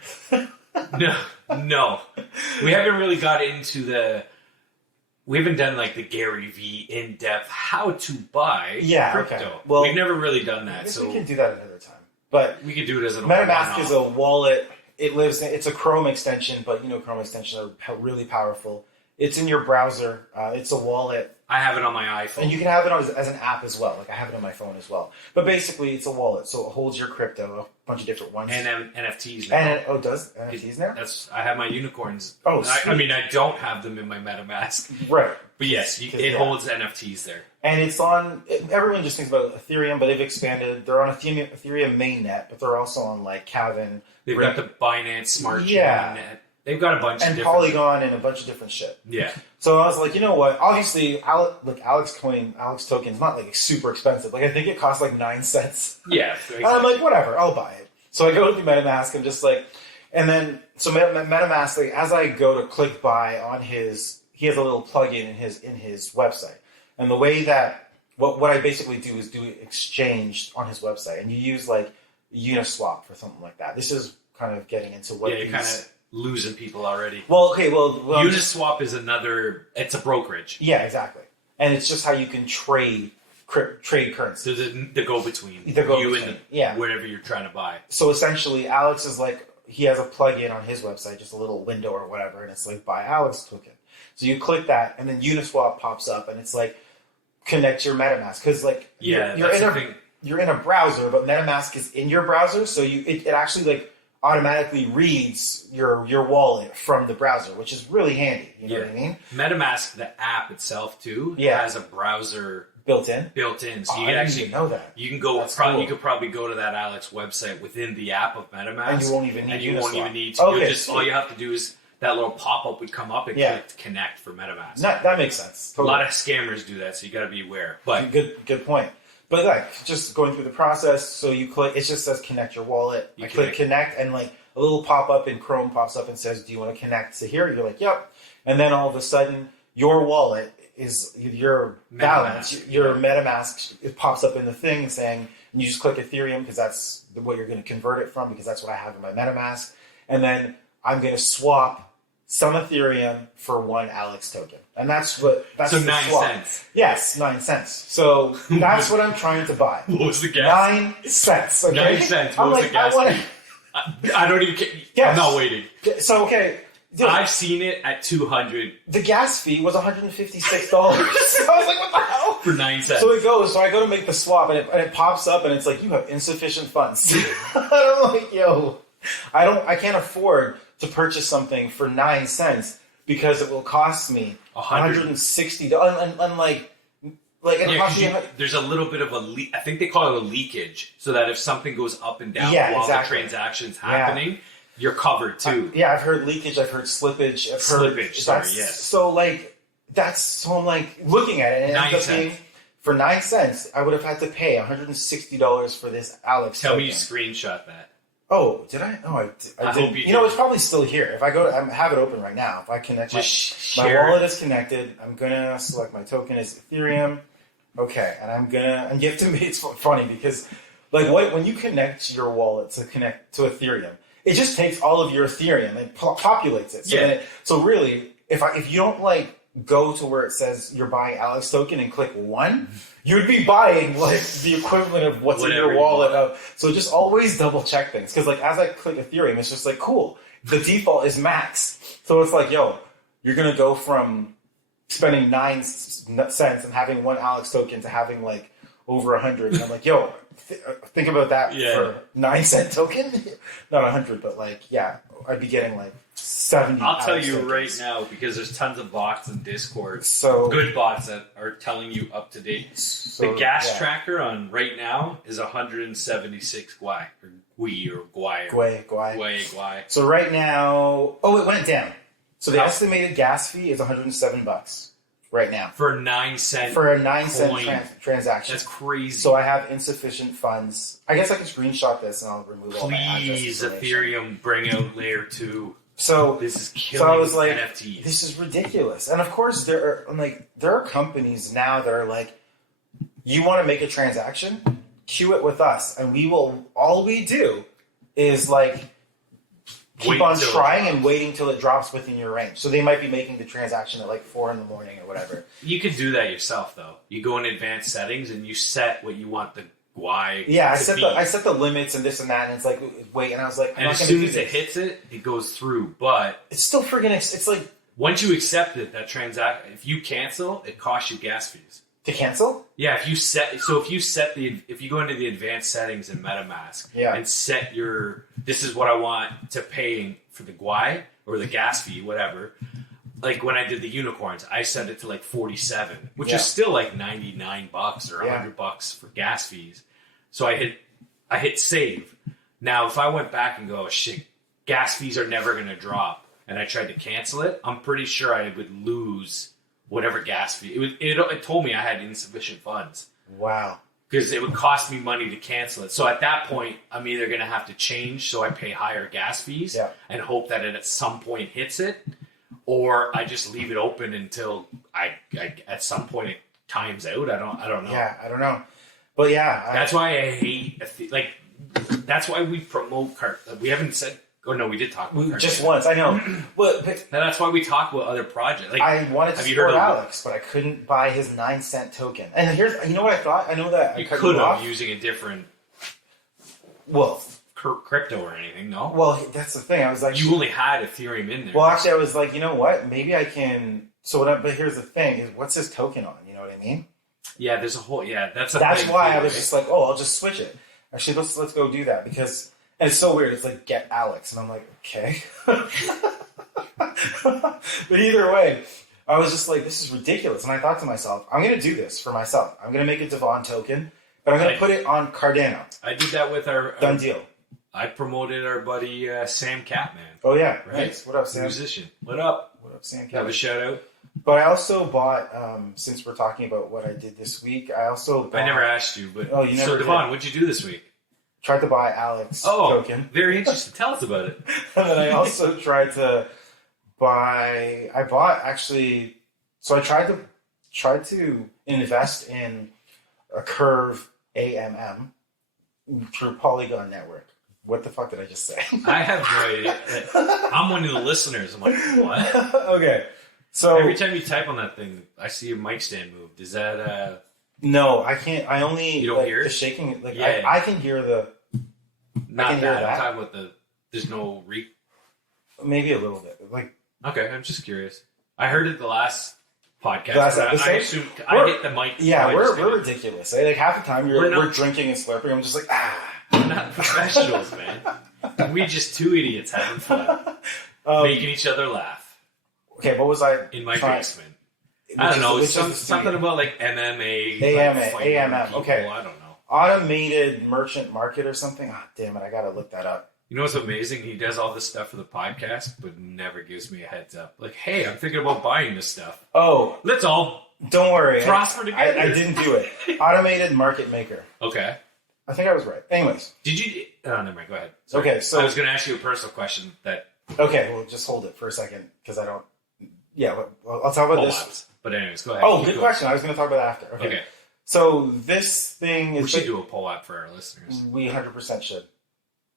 No. We haven't really got into we haven't done the Gary V in-depth how to buy crypto. Okay. Well, we've never really done that. I guess we can do that another time. But we could do it as an MetaMask is a wallet. It's a Chrome extension, but Chrome extensions are really powerful. It's in your browser. It's a wallet. I have it on my iPhone. And you can have it as an app as well. Like I have it on my phone as well. But basically, it's a wallet. So it holds your crypto, a bunch of different ones. And NFTs now. And does NFTs now? I have my unicorns. Oh, I don't have them in my MetaMask. Right. But yes, it holds NFTs there. And it's on, everyone just thinks about Ethereum, but they've expanded. They're on Ethereum mainnet, but they're also on like Kavin. They've got the Binance Smart Chain mainnet. They've got a bunch of different... And Polygon and a bunch of different shit. Yeah. So I was like, you know what? Obviously, Alex token is not like super expensive. Like I think it costs like 9 cents. Yeah. Exactly. And I'm like, whatever, I'll buy it. So I go to MetaMask and just like, and then so MetaMask, like as I go to click buy on he has a little plugin in his website, and the way that what I basically do is do exchange on his website, and you use like Uniswap for something like that. This is kind of getting into what you're kind of losing people already. Well, okay, well Uniswap is it's a brokerage. Yeah, exactly. And it's just how you can trade currency. So the go-between. And whatever you're trying to buy. So essentially, Alex is like, he has a plugin on his website, just a little window or whatever, and it's like, buy Alex token. So you click that, and then Uniswap pops up, and it's like, connect your MetaMask. Because like, you're in a browser, but MetaMask is in your browser, so it actually like, automatically reads your wallet from the browser, which is really handy. You know what I mean? MetaMask, the app itself too, has a browser built in. So you can actually know that. You can go. You could probably go to that Alex website within the app of MetaMask, and you won't even need. to. Okay, all you have to do is that little pop up would come up and click connect for MetaMask. That makes sense. Totally. A lot of scammers do that, so you got to be aware. But good point. But like just going through the process, so you click, it just says connect your wallet. I click connect, and like a little pop up in Chrome pops up and says, "Do you want to connect to here?" You're like, "Yep." And then all of a sudden, your wallet is your balance, your MetaMask. It pops up in the thing saying, and you just click Ethereum because that's what you're going to convert it from, because that's what I have in my MetaMask. And then I'm going to swap some Ethereum for 1 Alex token. And that's so 9 cents. Yes, 9 cents. So that's what I'm trying to buy. What was the gas? 9 cents. Okay? 9 cents. What was the gas? I don't even care. Yes. I'm not waiting. So, okay. I've seen it at 200. The gas fee was $156. So I was like, what the hell? For 9 cents. So I go to make the swap, and it pops up, and it's like, you have insufficient funds. And I'm like, yo, I can't afford to purchase something for 9 cents because it will cost me $160. And there's a little bit of I think they call it a leakage, so that if something goes up and down while the transaction's happening, you're covered too. I've heard leakage, I've heard slippage. So I'm like looking at it, and it ends up being, for 9 cents, I would have had to pay $160 for this Alex token. Tell me you screenshot that. Oh, did I? No, I did. It's probably still here. If I go, I have it open right now. If I connect, my wallet is connected. I'm gonna select my token as Ethereum. Okay, and you have to make, it's funny because, like, when you connect your wallet to connect to Ethereum, it just takes all of your Ethereum and populates it. So really, if you don't like go to where it says you're buying Alex token and click 1, you'd be buying like the equivalent of what's in your wallet. So just always double check things, because like as I click Ethereum, it's just like, cool, the default is max. So it's like, yo, you're gonna go from spending 9 cents and having 1 Alex token to having like over 100. And I'm like, yo, think about that for 9 cent token. Not 100, but like, I'd be getting like 70. I'll tell you right now, because there's tons of bots in Discord. So good bots that are telling you up to date. The gas tracker on right now is 176 Gwei or Gwei. So right now, it went down. So the estimated gas fee is $107 right now for a 9 cent transaction. That's crazy. So I have insufficient funds. I guess I can screenshot this and I'll remove all my address Please, information. Ethereum, bring out layer 2. So this is killing I was like, NFTs. This is ridiculous. And of course, there are companies now that are like, you want to make a transaction, queue it with us, and all we do is like keep on trying and waiting till it drops within your range. So they might be making the transaction at like 4 a.m. or whatever. You could do that yourself though. You go in advanced settings and you set what you want Gwei. Yeah, I set the limits and this and that, and it's like, wait, and I was like, and as soon as it hits it, it goes through. But it's still friggin' it's like once you accept it, that transaction, if you cancel, it costs you gas fees. To cancel? Yeah, if you go into the advanced settings in MetaMask and set this is what I want to pay for the Gwei or the gas fee, whatever. Like when I did the unicorns, I set it to like 47, which is still like $99 or $100 for gas fees. So I hit save. Now, if I went back and go, oh, shit, gas fees are never going to drop, and I tried to cancel it, I'm pretty sure I would lose whatever gas fee. It told me I had insufficient funds. Wow. Because it would cost me money to cancel it. So at that point, I'm either going to have to change so I pay higher gas fees and hope that it at some point hits it, or I just leave it open until I at some point it times out. I don't know. Yeah, I don't know. But yeah. That's why I hate, that's why we promote we haven't said, oh no, we did talk about just once, I know. But that's why we talk about other projects. Like, I wanted to support Alex, but I couldn't buy his 9-cent token. And you know what I thought? I know that you could have using a different crypto or anything, no? Well, that's the thing. I was like, you only had Ethereum in there. Well, actually, I was like, you know what? Maybe I can. But here's the thing: is what's his token on? You know what I mean? Yeah, there's a whole. Yeah, that's why I was just like, oh, I'll just switch it. Actually, let's go do that because. And it's so weird. It's like, get Alex. And I'm like, okay. But either way, I was just like, this is ridiculous. And I thought to myself, I'm going to do this for myself. I'm going to make a Devon token, but I'm going to put it on Cardano. I did that with our... Done deal. I promoted our buddy Sam Catman. Oh, yeah. Right? Nice. What up, Sam? Musician. What up? What up, Sam Catman? Have a shout out. But I also bought, since we're talking about what I did this week, I never asked you, but... Oh, you never So, Devon, what'd you do this week? Tried to buy Alex token. Very interesting. Tell us about it. And then I also tried to buy. I bought actually. So I tried to invest in a Curve AMM through Polygon Network. What the fuck did I just say? I have no idea. I'm one of the listeners. I'm like, what? Okay. So every time you type on that thing, I see a mic stand moved. Is that No, I can't. I only you don't hear the it? shaking. Like I can hear the. Not I can hear that. that. I'm talking about there's no Maybe a little bit. Like okay, I'm just curious. I heard it the last podcast. I assumed I hit the mic. Yeah, we're ridiculous. Like half the time we're drinking and slurping. I'm just like We're not professionals, man. We just two idiots having fun, making each other laugh. Okay, what was I in my basement? I don't know. Something about like MMA, AMM. Okay, I don't know. Automated merchant market or something. Oh, damn it! I gotta look that up. You know what's amazing? He does all this stuff for the podcast, but never gives me a heads up. Like, hey, I'm thinking about buying this stuff. Oh, let's all don't worry. Prosper together. I didn't do it. Automated market maker. Okay. I think I was right. Anyways, did you? Oh, never mind. Go ahead. Sorry. Okay, so I was going to ask you a personal question. Okay, well, just hold it for a second because I don't. Yeah, I'll talk about this. But anyways, go ahead. Oh, good question. I was going to talk about that after. Okay. So this thing is... We should do a poll app for our listeners. We 100% should.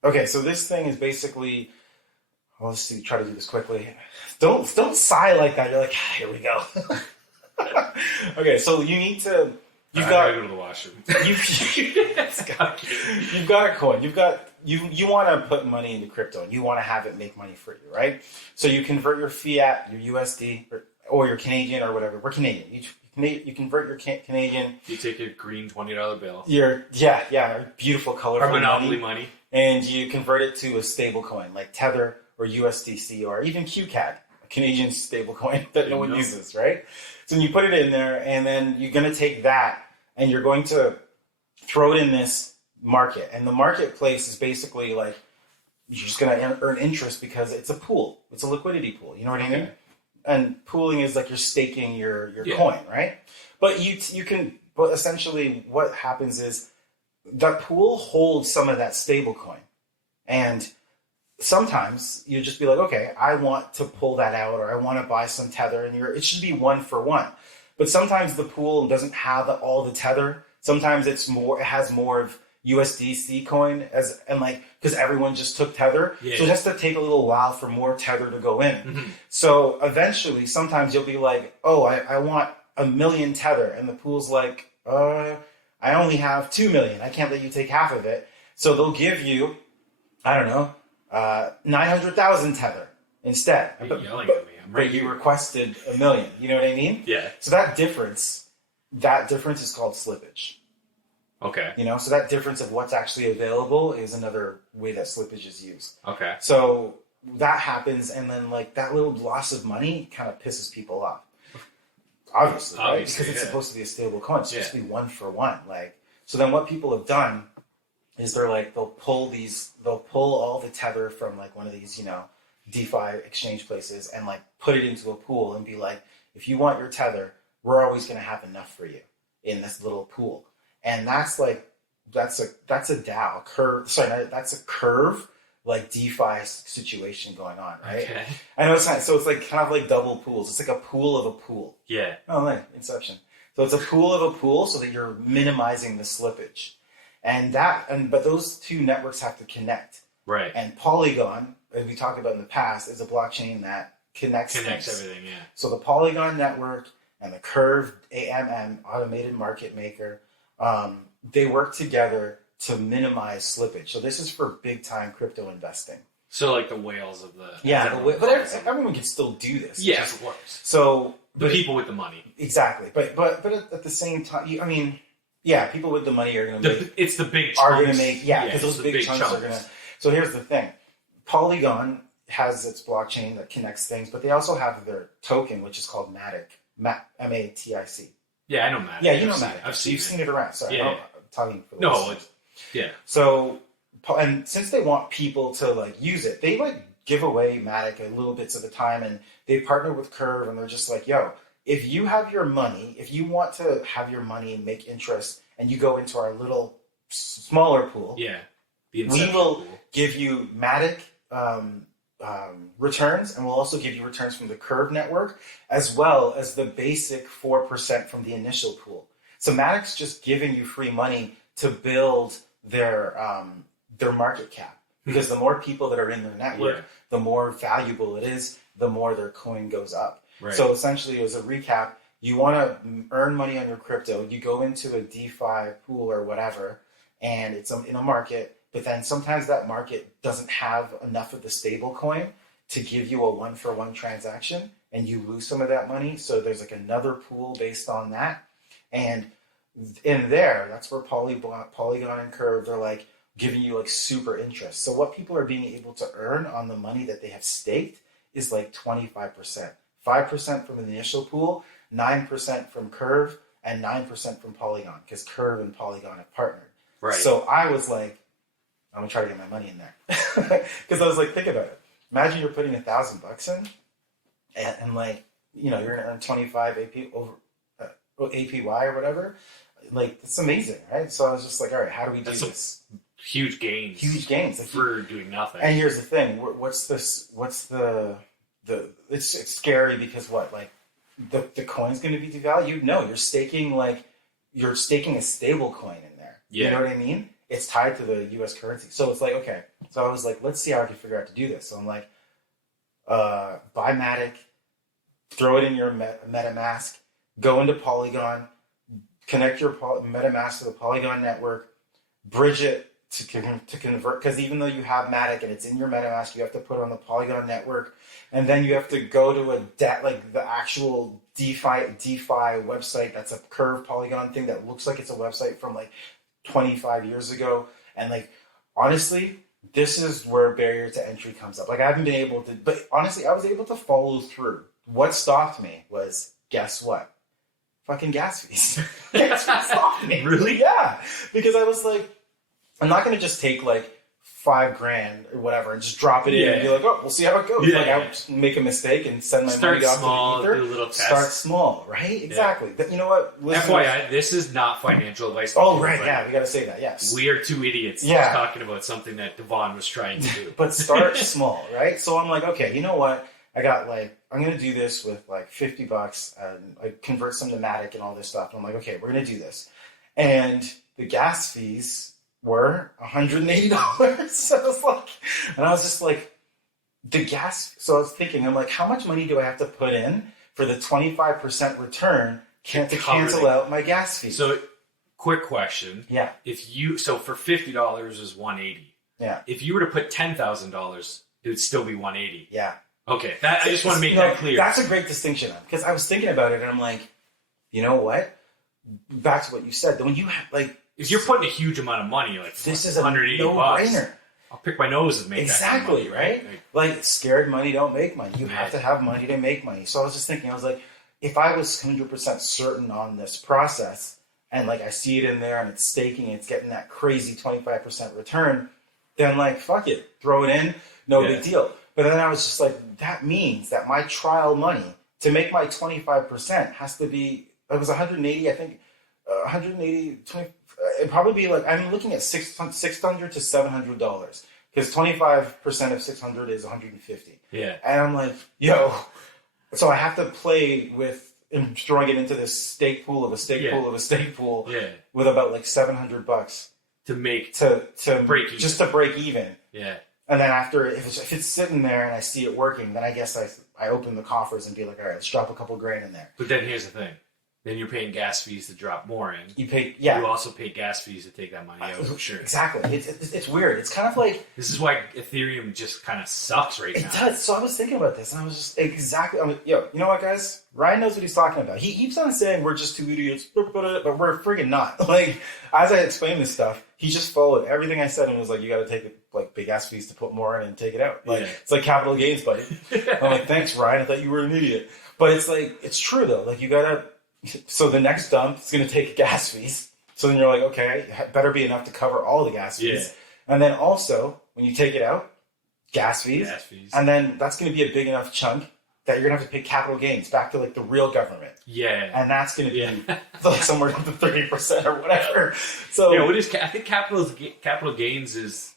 Okay, so this thing is basically... Well, let's see, try to do this quickly. Don't sigh like that. You're like, here we go. Okay, so you need to... You've got to go to the washroom. You've got a coin. You want to put money into crypto, and you want to have it make money for you, right? So you convert your fiat, your USD, or your Canadian, or whatever. We're Canadian. You convert your Canadian. You take your green $20 bill. Your beautiful, colorful or Monopoly money, and you convert it to a stable coin like Tether or USDC or even QCAD, a Canadian stable coin that no one uses, right? So you put it in there, and then you're going to take that and you're going to throw it in this market. And the marketplace is basically like you're just going to earn interest because it's a pool. It's a liquidity pool. You know what I mean? And pooling is like you're staking your coin, right? But but essentially what happens is that pool holds some of that stable coin. And sometimes you just be like, okay, I want to pull that out, or I want to buy some Tether, and it should be 1 for 1. But sometimes the pool doesn't have all the Tether. Sometimes it has more of USDC coin because everyone just took Tether. Yeah. So it has to take a little while for more Tether to go in. Mm-hmm. So eventually, sometimes you'll be like, oh, I want 1 million Tether. And the pool's like, I I only have 2 million. I can't let you take half of it. So they'll give you, I don't know, 900,000 tether instead. You're yelling at me. I'm right but you here. requested 1 million. You know what I mean? Yeah. So that difference is called slippage. Okay. You know, so that difference of what's actually available is another way that slippage is used. Okay. So that happens, and then like that little loss of money kind of pisses people off. Obviously, right? Because it's supposed to be a stable coin. It's supposed to be 1 for 1. Like, so then what people have done is they'll pull all the tether from like one of these, you know, DeFi exchange places and like put it into a pool and be like, if you want your tether, we're always going to have enough for you in this little pool. And that's a DAO curve. Sorry, that's a curve like DeFi situation going on, right? Okay. I know it's not, so it's like kind of like double pools. It's like a pool of a pool. Yeah. Oh, like Inception. So it's a pool of a pool so that you're minimizing the slippage. But those two networks have to connect. Right. And Polygon, as we talked about in the past, is a blockchain that connects everything, yeah. So the Polygon network and the Curve AMM, automated market maker, they work together to minimize slippage. So this is for big time crypto investing. So like the whales of the... But everyone can still do this. Yeah, of course. So... The people with the money. Exactly. But at the same time, people with the money are going to make... It's the big chunks. Are going to make... Yeah, because those big chunks are going to... So here's the thing. Polygon has its blockchain that connects things, but they also have their token, which is called Matic. M-A-T-I-C. Yeah, I know Matic. Yeah, you know Matic. You've seen it around. Sorry, yeah. I'm talking for the listeners. Yeah. So, and since they want people to like use it, they like give away Matic a little bits at a time, and they partner with Curve, and they're just like, yo, if you have your money, if you want to have your money and make interest, and you go into our little smaller pool, we will give you Matic returns, and we'll also give you returns from the Curve network, as well as the basic 4% from the initial pool. So Matic's just giving you free money to build their market cap, because the more people that are in their network, the more valuable it is, the more their coin goes up. Right. So essentially, as a recap, you want to earn money on your crypto, you go into a DeFi pool or whatever, and it's in a market, but then sometimes that market doesn't have enough of the stable coin to give you a 1-for-1 transaction, and you lose some of that money. So there's like another pool based on that. And in there, that's where Polygon and Curve, they're like giving you like super interest. So what people are being able to earn on the money that they have staked is like 25%. 5% from the initial pool, 9% from Curve, and 9% from Polygon, because Curve and Polygon have partnered. Right. So I was like, I'm gonna try to get my money in there. Because I was like, think about it. Imagine you're putting $1,000 in, and like, you know, you're gonna earn 25 APY or whatever. Like, it's amazing, right? So I was just like, all right, how do we do this? Huge gains. Huge gains. Like, for doing nothing. And here's the thing. It's scary because what? Like, the coin's going to be devalued? No, you're staking a stable coin in there. Yeah. You know what I mean? It's tied to the US currency. So it's like, okay. So I was like, let's see how I can figure out to do this. So I'm like, buy Matic, throw it in your MetaMask, go into Polygon, connect your MetaMask to the Polygon network, bridge it to convert, because even though you have Matic and it's in your MetaMask, you have to put it on the Polygon network, and then you have to go to the actual DeFi website that's a Curve Polygon thing that looks like it's a website from like 25 years ago. And like, honestly, this is where barrier to entry comes up. Like, I haven't been able to, but honestly, I was able to follow through. What stopped me was, guess what? Fucking gas fees. That's what stopped me. Really? Yeah. Because I was like, I'm not going to just take like $5,000 or whatever and just drop it in and be like, oh, we'll see how it goes. Yeah. Like, I'll just make a mistake and send my money off to the ether. Do a little test. Start small, right? Exactly. Yeah. But you know what? FYI, this is not financial advice. Oh, right. Yeah, we got to say that. Yes. We are two idiots talking about something that Devon was trying to do. But start small, right? So I'm like, okay, you know what? I'm going to do this with like $50 and I convert some to Matic and all this stuff. And I'm like, okay, we're going to do this. And the gas fees were $180. So I was just like, so I was thinking, I'm like, how much money do I have to put in for the 25% return to cancel out my gas fee? So quick question. Yeah. So for $50 is $180. Yeah. If you were to put $10,000, it would still be $180. Yeah. Okay. I just want to make that clear. That's a great distinction, because I was thinking about it and I'm like, you know what? Back to what you said. When you like, if you're putting a huge amount of money, like this is a $180, no-brainer. I'll pick my nose and make that kind of money, right? Like scared money don't make money. You have to have money to make money. So I was just thinking, I was like, if I was 100% certain on this process, and like I see it in there and it's staking, it's getting that crazy 25% return, then like fuck it, throw it in, no big deal. But then I was just like, that means that my trial money to make my 25% has to be, it was 180, I think, 180, 20, it'd probably be like, I'm looking at $600 to $700, because 25% of 600 is 150. Yeah. And I'm like, yo, so I have to play with throwing it into this stake pool of a stake pool of a stake pool with about like $700 to make to break even. Just to break even. Yeah. And then after, if it's sitting there and I see it working, then I guess I open the coffers and be like, all right, let's drop a couple grand in there. But then here's the thing. Then you're paying gas fees to drop more in. You also pay gas fees to take that money out. Sure. Exactly. It's weird. It's kind of like... This is why Ethereum just kind of sucks right now. It does. So I was thinking about this, and I was just you know what, guys? Ryan knows what he's talking about. He keeps on saying we're just two idiots, but we're friggin' not. Like, as I explained this stuff, he just followed everything I said and was like, you got to take like big ass fees to put more in and take it out. Like, it's like capital gains, buddy. I'm like, thanks, Ryan. I thought you were an idiot. But it's like, it's true though. Like, you got to... So the next dump is going to take gas fees. So then you're like, okay, it better be enough to cover all the gas fees. Yeah. And then also, when you take it out, gas fees. And then that's going to be a big enough chunk that you're going to have to pay capital gains back to like the real government. Yeah. And that's going to be like somewhere up to 30% or whatever. So yeah, what is, I think capital gains is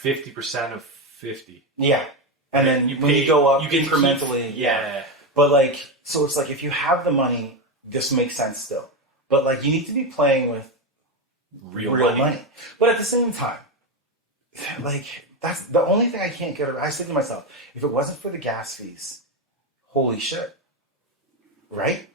50% of 50. Yeah. And then when you go up incrementally. Yeah. But like, so it's like, if you have the money, this makes sense still. But like, you need to be playing with real money. But at the same time, like, that's the only thing I can't get around. I said to myself, if it wasn't for the gas fees, holy shit. Right?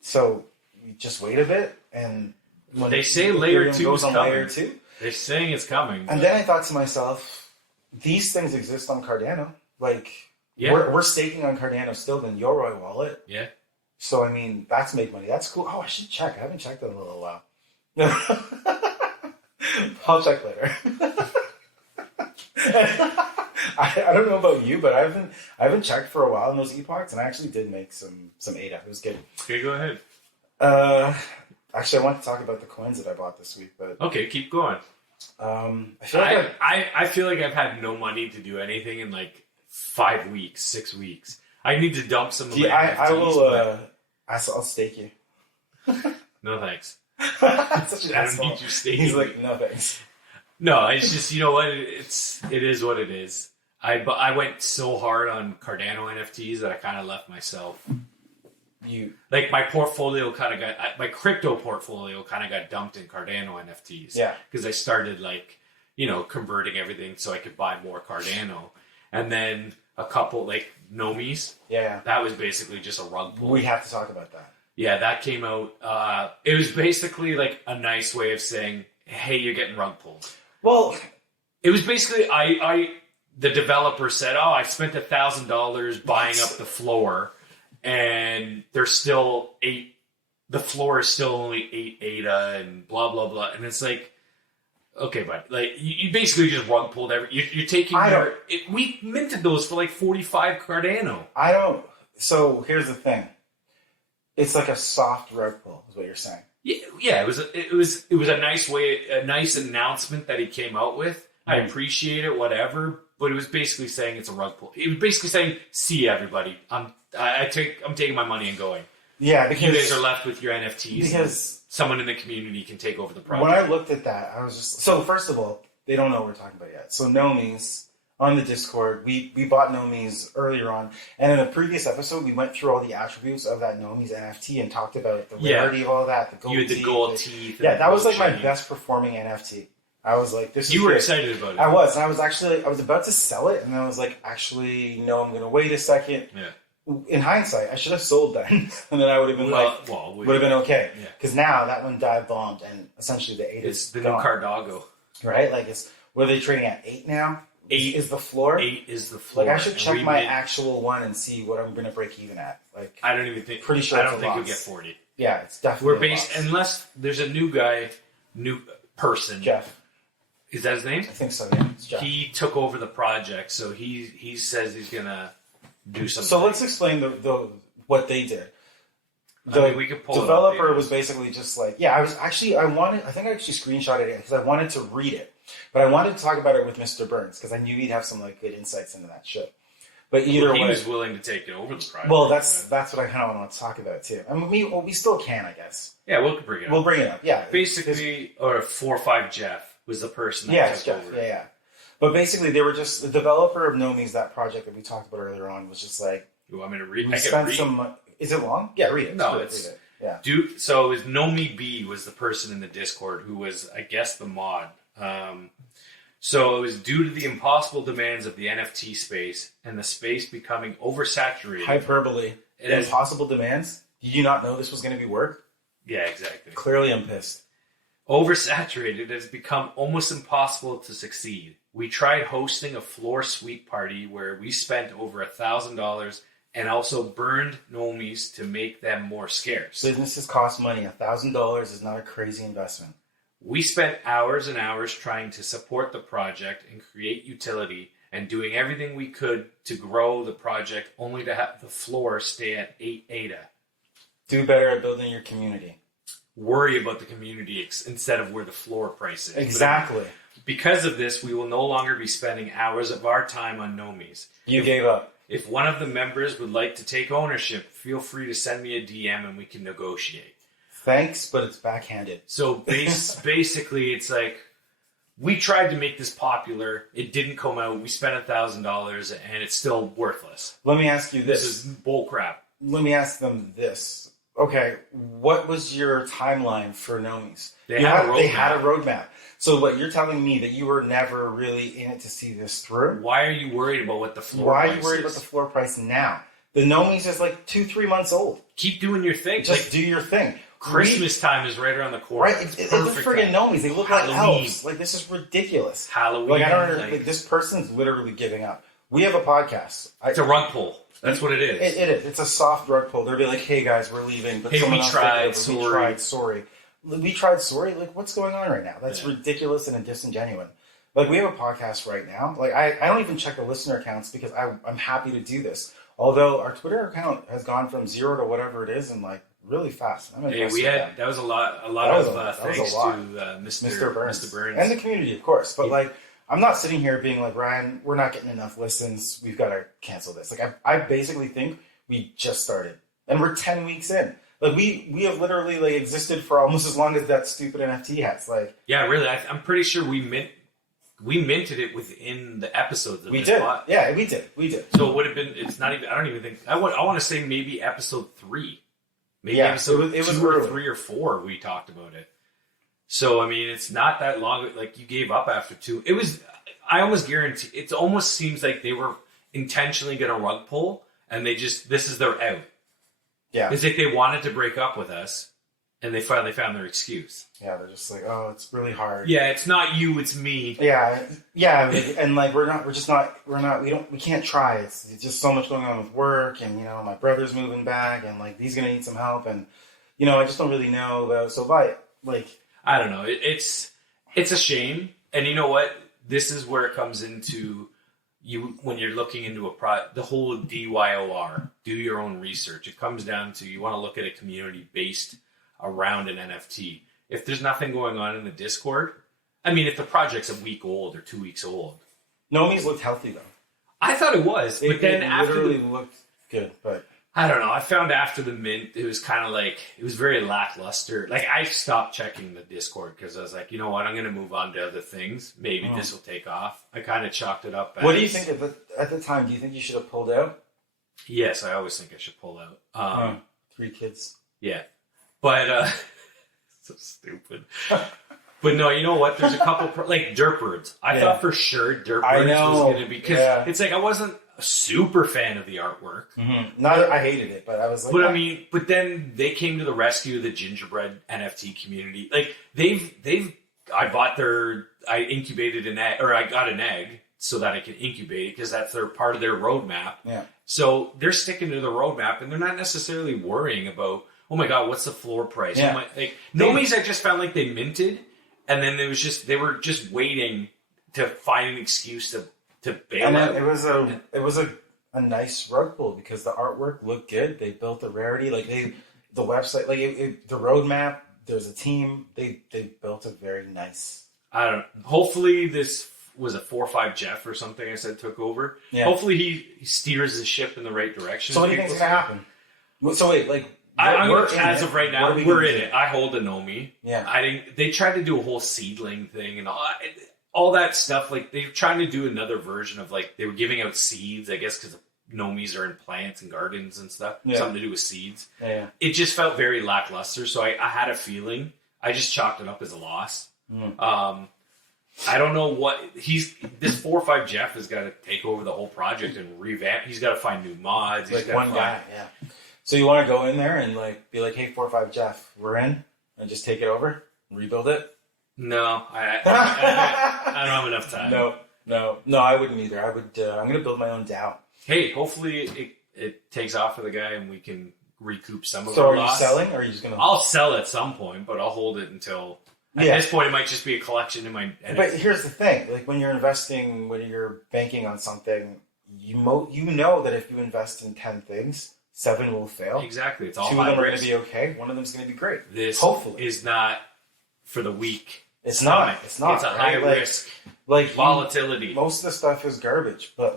So you just wait a bit, and when they say layer 2 is coming. Layer 2, they're saying it's coming. And then I thought to myself, these things exist on Cardano. Like, we're staking on Cardano still in Yoroi wallet. Yeah. So, I mean, that's make money. That's cool. Oh, I should check. I haven't checked in a little while. I'll check later. I don't know about you, but I haven't checked for a while in those epochs, and I actually did make some ADA. It was good. Okay, go ahead. Actually, I want to talk about the coins that I bought this week, but okay, keep going. I feel like I've had no money to do anything in like 5 weeks, 6 weeks. I need to dump some of my NFTs. I will. I'll stake you. No thanks. Such an I asshole. don't need you staking. He's like, no thanks. No, it's just, you know what? It is what it is. I went so hard on Cardano NFTs that I kind of left myself. Like my portfolio kind of got, my crypto portfolio kind of got dumped in Cardano NFTs. Yeah. Because I started like, converting everything so I could buy more Cardano. And then a couple like Gnomies. Yeah. That was basically just a rug pull. We have to talk about that. Yeah, that came out. It was basically like a nice way of saying, hey, you're getting rug pulled. Well, it was basically, the developer said, oh, I spent $1,000 buying up the floor, and there's still the floor is still only 8 ADA and blah, blah, blah. And it's like, okay, but like you basically just rug pulled you're taking we minted those for like 45 Cardano. So here's the thing. It's like a soft rug pull, is what you're saying. Yeah, it was a nice way, a nice announcement that he came out with. I appreciate it, whatever, but it was basically saying it's a rug pull. It was basically saying, "See everybody, I'm taking my money and going." Yeah, because you guys are left with your NFTs. Because someone in the community can take over the project. When I looked at that, I was just first of all, they don't know what we're talking about yet. So Gnomies on the Discord, we bought Gnomies earlier on, and in a previous episode, we went through all the attributes of that Gnomies NFT and talked about the rarity of all that. The gold you had the gold teeth. Yeah, that was like my best performing NFT. I was like, this is You were excited about it. I was. And I was about to sell it, and I was like, actually, no, I'm going to wait a second. Yeah. in hindsight, I should have sold then, and then I would have been would have been okay. Because now that one dive bombed, and essentially the 8 it's is the gone. new Cardago, right? Like, what are they trading at 8 now? 8 is the floor. 8 is the floor. Like, I should check my actual one and see what I'm going to break even at. Like, I don't even think. Pretty sure I don't it's a think you'll loss. get 40. Yeah, it's definitely. We're based unless there's a new person. Jeff. Is that his name? I think so. Yeah, it's Jeff. He took over the project, so he says he's gonna do something. So let's explain the what they did. We could pull developer was basically just like, I think I actually screenshotted it because I wanted to read it, but I wanted to talk about it with Mr. Burns because I knew he'd have some like good insights into that shit. But either way, he was willing to take it over the project. Well, that's what I kind of want to talk about too. I mean, we still can, I guess. Yeah, we'll bring it up. We'll bring it up. Yeah, basically, or 4-5 Jeff was the person that took Jeff. over. Yeah. But basically, they were just the developer of Gnomies, that project that we talked about earlier on, was just like. You want me to read? We spent some. Is it long? Yeah, read it. No, read it. Yeah. So it was Gnomie B was the person in the Discord who was, I guess, the mod. So it was due to the impossible demands of the NFT space and the space becoming oversaturated. Hyperbole. Impossible demands? Did you not know this was going to be work? Yeah, exactly. Clearly I'm pissed. Oversaturated, it has become almost impossible to succeed. We tried hosting a floor sweep party where we spent over $1,000 and also burned Gnomies to make them more scarce. Businesses cost money. $1,000 is not a crazy investment. We spent hours and hours trying to support the project and create utility and doing everything we could to grow the project only to have the floor stay at 8 ADA. Do better at building your community. Worry about the community instead of where the floor price is. Exactly. Because of this, we will no longer be spending hours of our time on Gnomies. You gave up. If one of the members would like to take ownership, feel free to send me a DM and we can negotiate. Thanks, but it's backhanded. So basically, it's like, we tried to make this popular. It didn't come out. We spent $1,000 and it's still worthless. Let me ask you this. This is bull crap. Let me ask them this. Okay, what was your timeline for Gnomies? They had a roadmap. So what, you're telling me that you were never really in it to see this through? Why are you worried about what the floor price is? Why are you worried about the floor price now? The Gnomies is like 2-3 months old. Keep doing your thing. Just do your thing. Christmas time is right around the corner. Right, it's the friggin' Gnomies. They look like elves. Like, this is ridiculous. Halloween. Like, I don't know. Like, this person's literally giving up. We have a podcast. It's a rug pull. That's what it is. It is. It's a soft rug pull. They'll be like, hey, guys, we're leaving. But hey, we tried. Sorry. We tried. Sorry. Like, what's going on right now? That's ridiculous and disingenuous. Like, we have a podcast right now. Like, I don't even check the listener accounts because I'm happy to do this. Although our Twitter account has gone from 0 to whatever it is in, like, really fast. That was a lot of thanks to Mr. Burns. And the community, of course. But, like, I'm not sitting here being like, Ryan, we're not getting enough listens. We've got to cancel this. Like, I basically think we just started. And we're 10 weeks in. Like, we have literally, like, existed for almost as long as that stupid NFT has. Like, yeah, really. I'm pretty sure we minted it within the episodes of we did. Yeah, we did. So it would have been, it's not even, I don't even think, I want to say maybe episode 3. Maybe episode 2 or 3 or 4 we talked about it. So, I mean, it's not that long. Like, you gave up after 2. It was, I almost guarantee, it almost seems like they were intentionally going to rug pull, and they just, this is their out. Yeah. It's like they wanted to break up with us, and they finally found their excuse. Yeah, they're just like, oh, it's really hard. Yeah, it's not you, it's me. Yeah, and like, we can't try. It's just so much going on with work, and, you know, my brother's moving back, and, like, he's going to need some help, and, you know, I just don't really know about, so, like, I don't know. It's a shame. And you know what? This is where it comes into you when you're looking into the whole DYOR, do your own research. It comes down to you want to look at a community based around an NFT. If there's nothing going on in the Discord, I mean, if the project's a week old or 2 weeks old. Gnomies looked healthy, though. I thought it was. But then after literally looked good, but... I don't know. I found after the mint, it was kind of like, it was very lackluster. Like, I stopped checking the Discord because I was like, you know what, I'm going to move on to other things. Maybe this will take off. I kind of chalked it up as... What do you think at the time? Do you think you should have pulled out? Yes, I always think I should pull out. 3 kids. Yeah. But, so stupid. But no, you know what? There's a couple, like Dirtbirds. I thought for sure Dirtbirds was going to be, because it's like, I wasn't a super fan of the artwork. Mm-hmm. Not, I hated it, but I was like, but I mean, but then they came to the rescue of the gingerbread NFT community. Like I incubated an egg, or I got an egg so that I can incubate it because that's part of their roadmap. Yeah. So they're sticking to the roadmap and they're not necessarily worrying about, oh my God, what's the floor price? Yeah. Nomies, I just found like they minted, and then they were just waiting to find an excuse to bail and out. it was a nice rug pull because the artwork looked good. They built the rarity, the website, the roadmap. There's a team. They built a very nice. I don't know. Hopefully this was a 4-5 Jeff or something I said took over. Yeah. Hopefully he steers the ship in the right direction. So what do you think's going to happen? So wait, as of right now, we're in it. I hold a Nomi. Yeah. They tried to do a whole seedling thing and all that stuff. Like they're trying to do another version of they were giving out seeds, I guess, because Nomis are in plants and gardens and stuff. Yeah. Something to do with seeds. Yeah. It just felt very lackluster. So I had a feeling. I just chalked it up as a loss. I don't know what this 4-5 Jeff has got to take over the whole project and revamp. He's got to find new mods. He's got one guy, yeah. So you want to go in there and be like, hey, 4-5 Jeff, we're in, and just take it over, rebuild it? No, I don't have enough time. No, I wouldn't either. I'm going to build my own DAO. Hey, hopefully it takes off for the guy and we can recoup some of our our loss. So are you selling, or are you just going to? I'll sell at some point, but I'll hold it until. At this point, it might just be a collection in my. But here's the thing: when you're investing, when you're banking on something, you know that if you invest in 10 things, 7 will fail. Exactly, it's all 2 high of them risk. are going to be okay. 1 of them is going to be great. This hopefully is not for the weak. It's not. It's a high risk. Volatility. Most of the stuff is garbage, but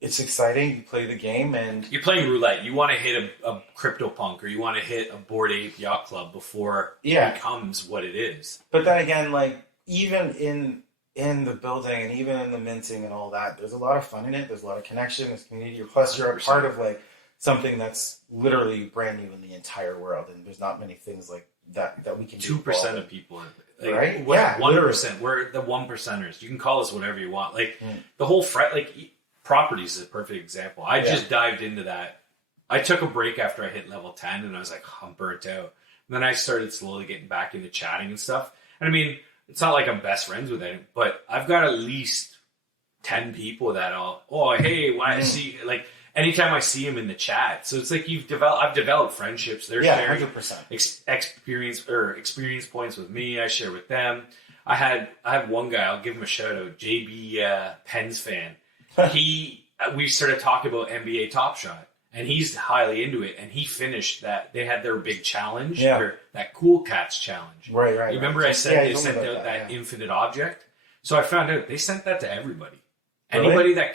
it's exciting. You play the game and you're playing roulette. You want to hit a CryptoPunk or you want to hit a Bored Ape Yacht Club before it becomes what it is. But then again, even in the building and even in the minting and all that, there's a lot of fun in it. There's a lot of connection. There's community. Plus, you're a part of something that's literally brand new in the entire world, and there's not many things like that we can do. 2% of people, right? 1%. We're the 1%ers. You can call us whatever you want. The whole properties is a perfect example. I just dived into that. I took a break after I hit level 10 and I was like, I'm burnt out. And then I started slowly getting back into chatting and stuff. And I mean, it's not like I'm best friends with anyone, but I've got at least 10 people that I see, anytime I see them in the chat. So it's I've developed friendships. They're sharing 100%. experience points with me. I share with them. I have one guy, I'll give him a shout out, JB Pens fan. We started talking about NBA Top Shot, and he's highly into it. And he finished that. They had their big challenge, that Cool Cats challenge. Right. You remember I said they sent out that infinite object? So I found out they sent that to everybody. Really? Anybody that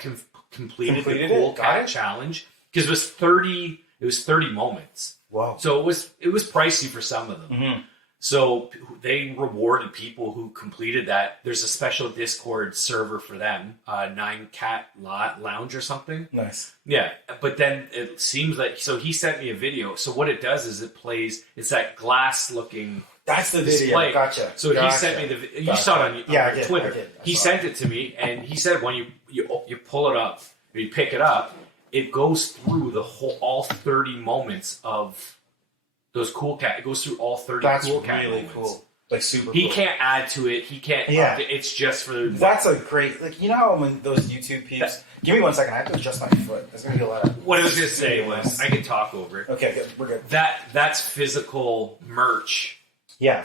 completed the Cool Cat challenge, because it was 30 moments. Wow. So it was pricey for some of them. Mm-hmm. So they rewarded people who completed that. There's a special Discord server for them, 9 Cat Lounge or something. Nice. Yeah, but then it seems so he sent me a video. So what it does is it's that glass-looking That's the display. video. Gotcha. So he sent me the video. You saw it on Twitter. I did. He sent it to me, and he said when you pull it up, or you pick it up, it goes through all 30 moments of those Cool Cat. It goes through all 30 Cool Cat really moments. Cool. Super cool. He can't add to it. He can't. Yeah. It's just for. That's a great. You know how when those YouTube peeps. Give me 1 second. I have to adjust my foot. There's gonna be a lot of. What I was gonna say was I can talk over it. Okay, good. We're good. That's physical merch.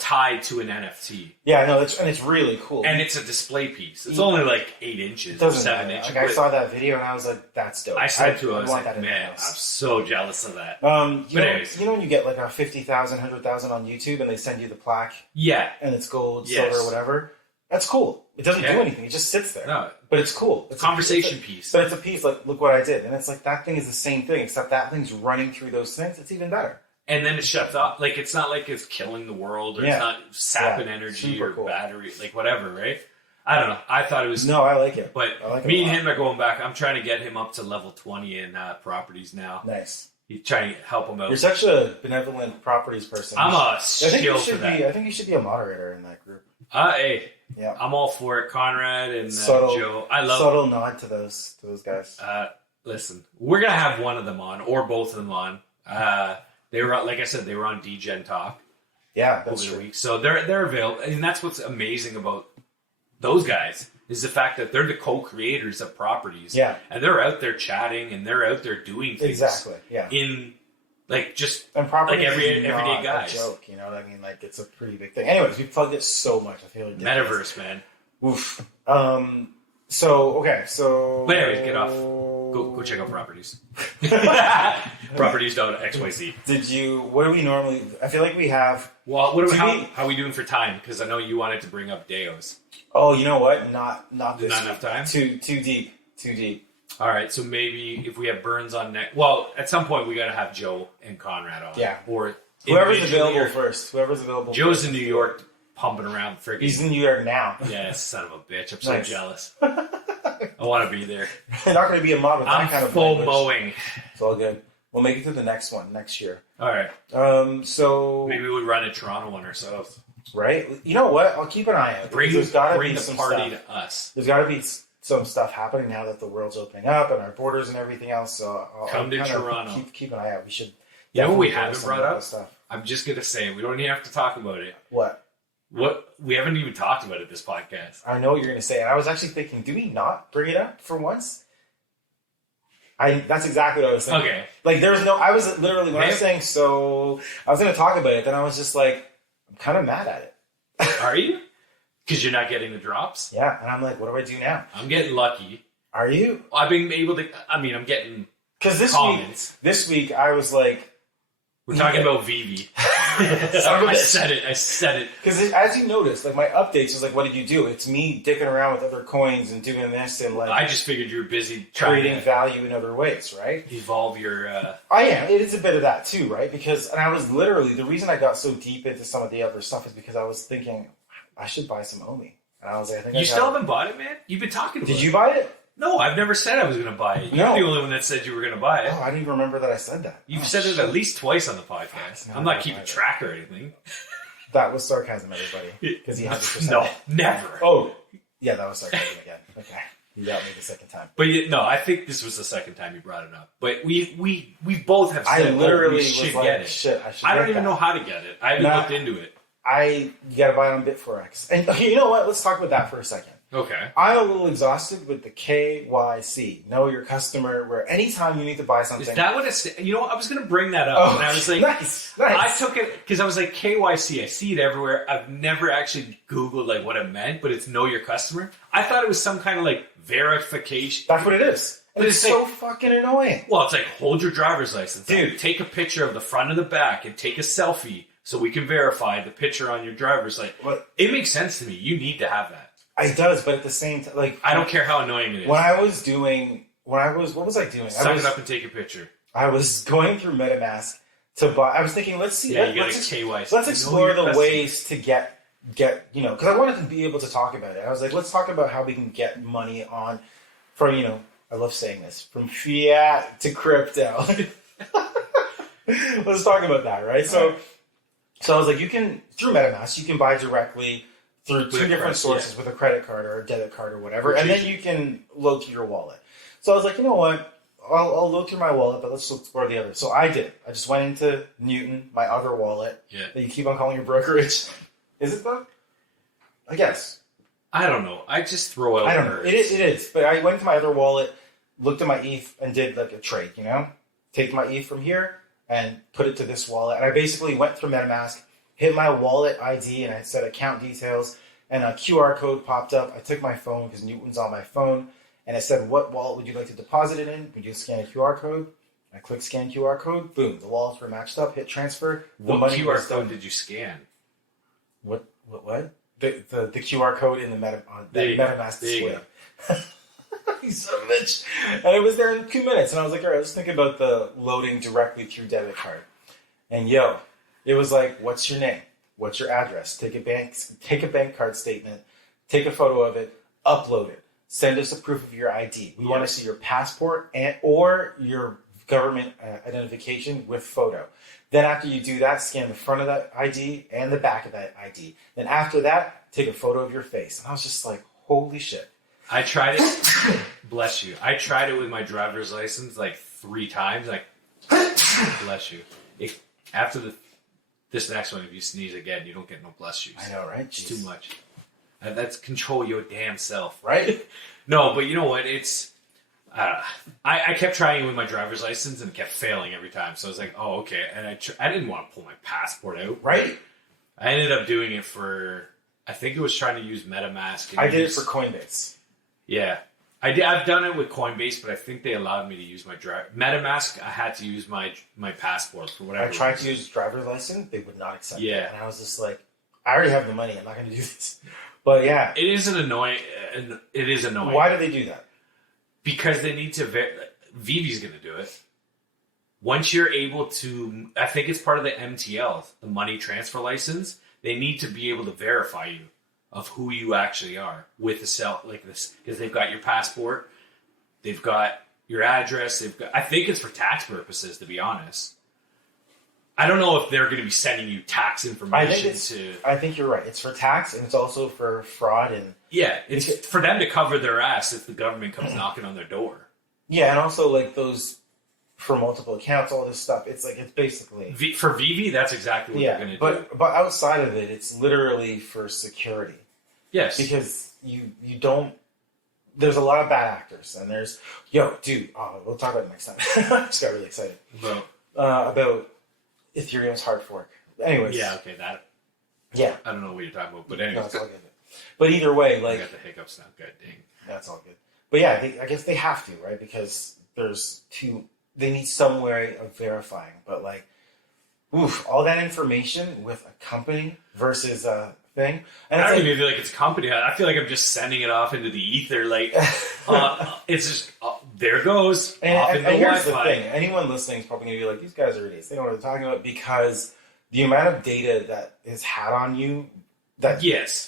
Tied to an NFT. Yeah, no, it's really cool. And it's a display piece. It's only 8 inches, 7 inches. I saw that video and I was like, "That's dope." I said to him, "I was like, man, I'm so jealous of that." You know when you get a 50,000, 100,000 on YouTube and they send you the plaque? Yeah. And it's gold, silver, whatever. That's cool. It doesn't do anything. It just sits there. No, but it's cool. It's a conversation piece. But it's a piece. Look what I did, and it's that thing is the same thing, except that thing's running through those things. It's even better. And then it shuts off. It's not like it's killing the world or it's not sapping energy or battery, whatever, right? I don't know. I thought it was... No, I like it. But me and him are going back. I'm trying to get him up to level 20 in properties now. Nice. He's trying to help him out. You're such a benevolent properties person. I'm a shill for that. I think you should be a moderator in that group. Hey. Yeah. I'm all for it. Conrad and Joe. I love subtle nod to those guys. listen, we're gonna have one of them on or both of them on. They were, like I said, they were on DEGENTALK. Yeah, that's over true. the week, so they're available, and that's what's amazing about those guys is the fact that they're the co-creators of properties. Yeah, and they're out there chatting and they're out there doing things. Exactly. Yeah. In like just and property like everyday not guys. A joke, you know what I mean? Like it's a pretty big thing. Anyways, we plugged it so much. I feel like metaverse, man. Oof. So But anyways, get off. Go check out properties. Properties.xyz. What do we normally? I feel like we have. Well, how are we doing for time? Because I know you wanted to bring up Deos. Oh, you know what? Not this. Not enough time. Too deep. All right, so maybe if we have Burns on next. Well, at some point we got to have Joe and Conrad on. Yeah. Or whoever's available first. Whoever's available. Joe's in New York, pumping around friggin'. He's in New York now. Yeah, son of a bitch. I'm so jealous. I want to be there. You're not going to be a mod with that kind of language. FOMOing. It's all good. We'll make it to the next one next year. All right. So maybe we'll run a Toronto one ourselves. Right. You know what? I'll keep an eye out. Bring the party to us. There's got to be some stuff happening now that the world's opening up and our borders and everything else. So Come to Toronto. Keep an eye out. We should. You know what we haven't brought up? I'm just gonna say we don't even have to talk about it. What we haven't even talked about it this podcast. I know what you're gonna say, and I was actually thinking, do we not bring it up for once? That's exactly what I was thinking. Okay. Like I was literally when I was saying so I was gonna talk about it, then I was just like, I'm kind of mad at it. Are you? Because you're not getting the drops? Yeah, and I'm like, what do I do now? I'm getting lucky. Are you? I've been able to. I'm getting comments. This week I was like, we're talking about Veve. I said it. Because as you noticed, like my updates is like, what did you do? It's me dicking around with other coins and doing this and like. I just figured you were busy creating value in other ways, right? Evolve your. I am. It is a bit of that too, right? And I was literally the reason I got so deep into some of the other stuff is because I was thinking I should buy some Omi, and I was like, I think you still haven't bought it, man. You've been talking about it. Did you buy it? No, I've never said I was going to buy it. You're the only one that said you were going to buy it. Oh, I didn't even remember that I said that. You've said it at least twice on the podcast. I'm not keeping track or anything. That was sarcasm, everybody. Because he 100%. No, never. Oh, yeah, that was sarcasm again. Okay. You got me the second time. But no, I think this was the second time you brought it up. But we both have said, I literally we should was get like, it. Shit, I don't even know how to get it. I haven't looked into it. You got to buy it on Bit4X. And you know what? Let's talk about that for a second. Okay. I'm a little exhausted with the KYC, know your customer, where anytime you need to buy something. Is that what it's... You know what? I was going to bring that up. And I was like... Nice. I took it because I was like, KYC, I see it everywhere. I've never actually Googled like what it meant, but it's know your customer. I thought it was some kind of like verification. That's what it is. And it's so fucking annoying. Well, it's like, hold your driver's license. Dude. Take a picture of the front and the back and take a selfie so we can verify the picture on your driver's license. It makes sense to me. You need to have that. It does, but at the same time, like... I don't care how annoying it is. What was I doing? Suck it up and take a picture. I was going through MetaMask to buy... I was thinking, let's see... Yeah, you got a KYC. Let's explore the ways to get, because I wanted to be able to talk about it. I was like, let's talk about how we can get money from, I love saying this, from fiat to crypto. Let's talk about that, right? So I was like, through MetaMask, you can buy directly through two different sources with a credit card or a debit card or whatever, and then you can load through your wallet. So I was like, you know what? I'll load through my wallet, but let's explore the other. So I did. I just went into Newton, my other wallet that you keep on calling your brokerage. Is it though? I guess. I don't know. I just throw out I don't know. It is. But I went to my other wallet, looked at my ETH, and did like a trade, Take my ETH from here and put it to this wallet. And I basically went through MetaMask, hit my wallet ID, and I said account details, and a QR code popped up. I took my phone, because Newton's on my phone, and it said, what wallet would you like to deposit it in? Would you scan a QR code? I clicked scan QR code. Boom. The wallets were matched up. Hit transfer. What QR code did you scan? What? The QR code in the MetaMask display. He's a bitch. And it was there in 2 minutes. And I was like, all right, let's think about the loading directly through debit card. And it was like, what's your name? What's your address? Take a bank card statement, take a photo of it, upload it. Send us a proof of your ID. We want to see your passport or your government identification with photo. Then after you do that, scan the front of that ID and the back of that ID. Then after that, take a photo of your face. And I was just like, holy shit. I tried it. Bless you. I tried it with my driver's license like 3 times. Like, bless you. After this next one, if you sneeze again, you don't get no bless yous. I know, right? It's too much. That's control your damn self. Right? No, but you know what? It's... I kept trying it with my driver's license and it kept failing every time. So I was like, oh, okay. And I didn't want to pull my passport out. Right. I ended up doing it for... I think it was trying to use MetaMask. I did it for Coinbase. Yeah. I've done it with Coinbase, but I think they allowed me to use my MetaMask. I had to use my passport for whatever. I tried to use driver's license. They would not accept it. Yeah. And I was just like, I already have the money. I'm not going to do this. But yeah. It is annoying. Why do they do that? Because they need to... Veve's going to do it. Once you're able to... I think it's part of the MTL, the money transfer license. They need to be able to verify you of who you actually are with a cell like this. Because they've got your passport. They've got your address. I think it's for tax purposes, to be honest. I don't know if they're going to be sending you tax information I think you're right. It's for tax, and it's also for fraud. And yeah, it's for them to cover their ass if the government comes knocking on their door. Yeah, and also like those for multiple accounts, all this stuff. It's like it's basically for Veve. That's exactly what they're going to do. But outside of it, it's literally for security. Yes, because you don't. There's a lot of bad actors, and there's dude. We'll talk about it next time. I just got really excited about Ethereum's hard fork. Anyways. Yeah, okay, that. Yeah. I don't know what you're talking about, but anyways. No, it's all good. But either way, like... I got the hiccups now, god dang. That's all good. But yeah, I guess they have to, right? Because they need some way of verifying. But like, all that information with a company versus a thing. And I don't even feel like it's a company. I feel like I'm just sending it off into the ether. Like, it's just... there goes. And here's the thing. Anyone listening is probably going to be like, these guys are idiots. They don't know what they're talking about because the amount of data that is had on you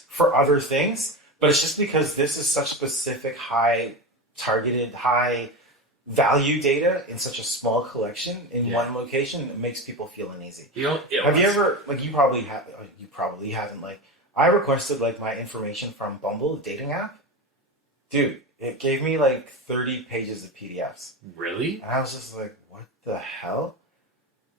for other things, but it's just because this is such specific, high-targeted, high-value data in such a small collection in one location, it makes people feel uneasy. Have you ever, like you probably haven't, like, I requested like my information from Bumble, the dating app. Dude, it gave me like 30 pages of PDFs. Really? And I was just like, what the hell?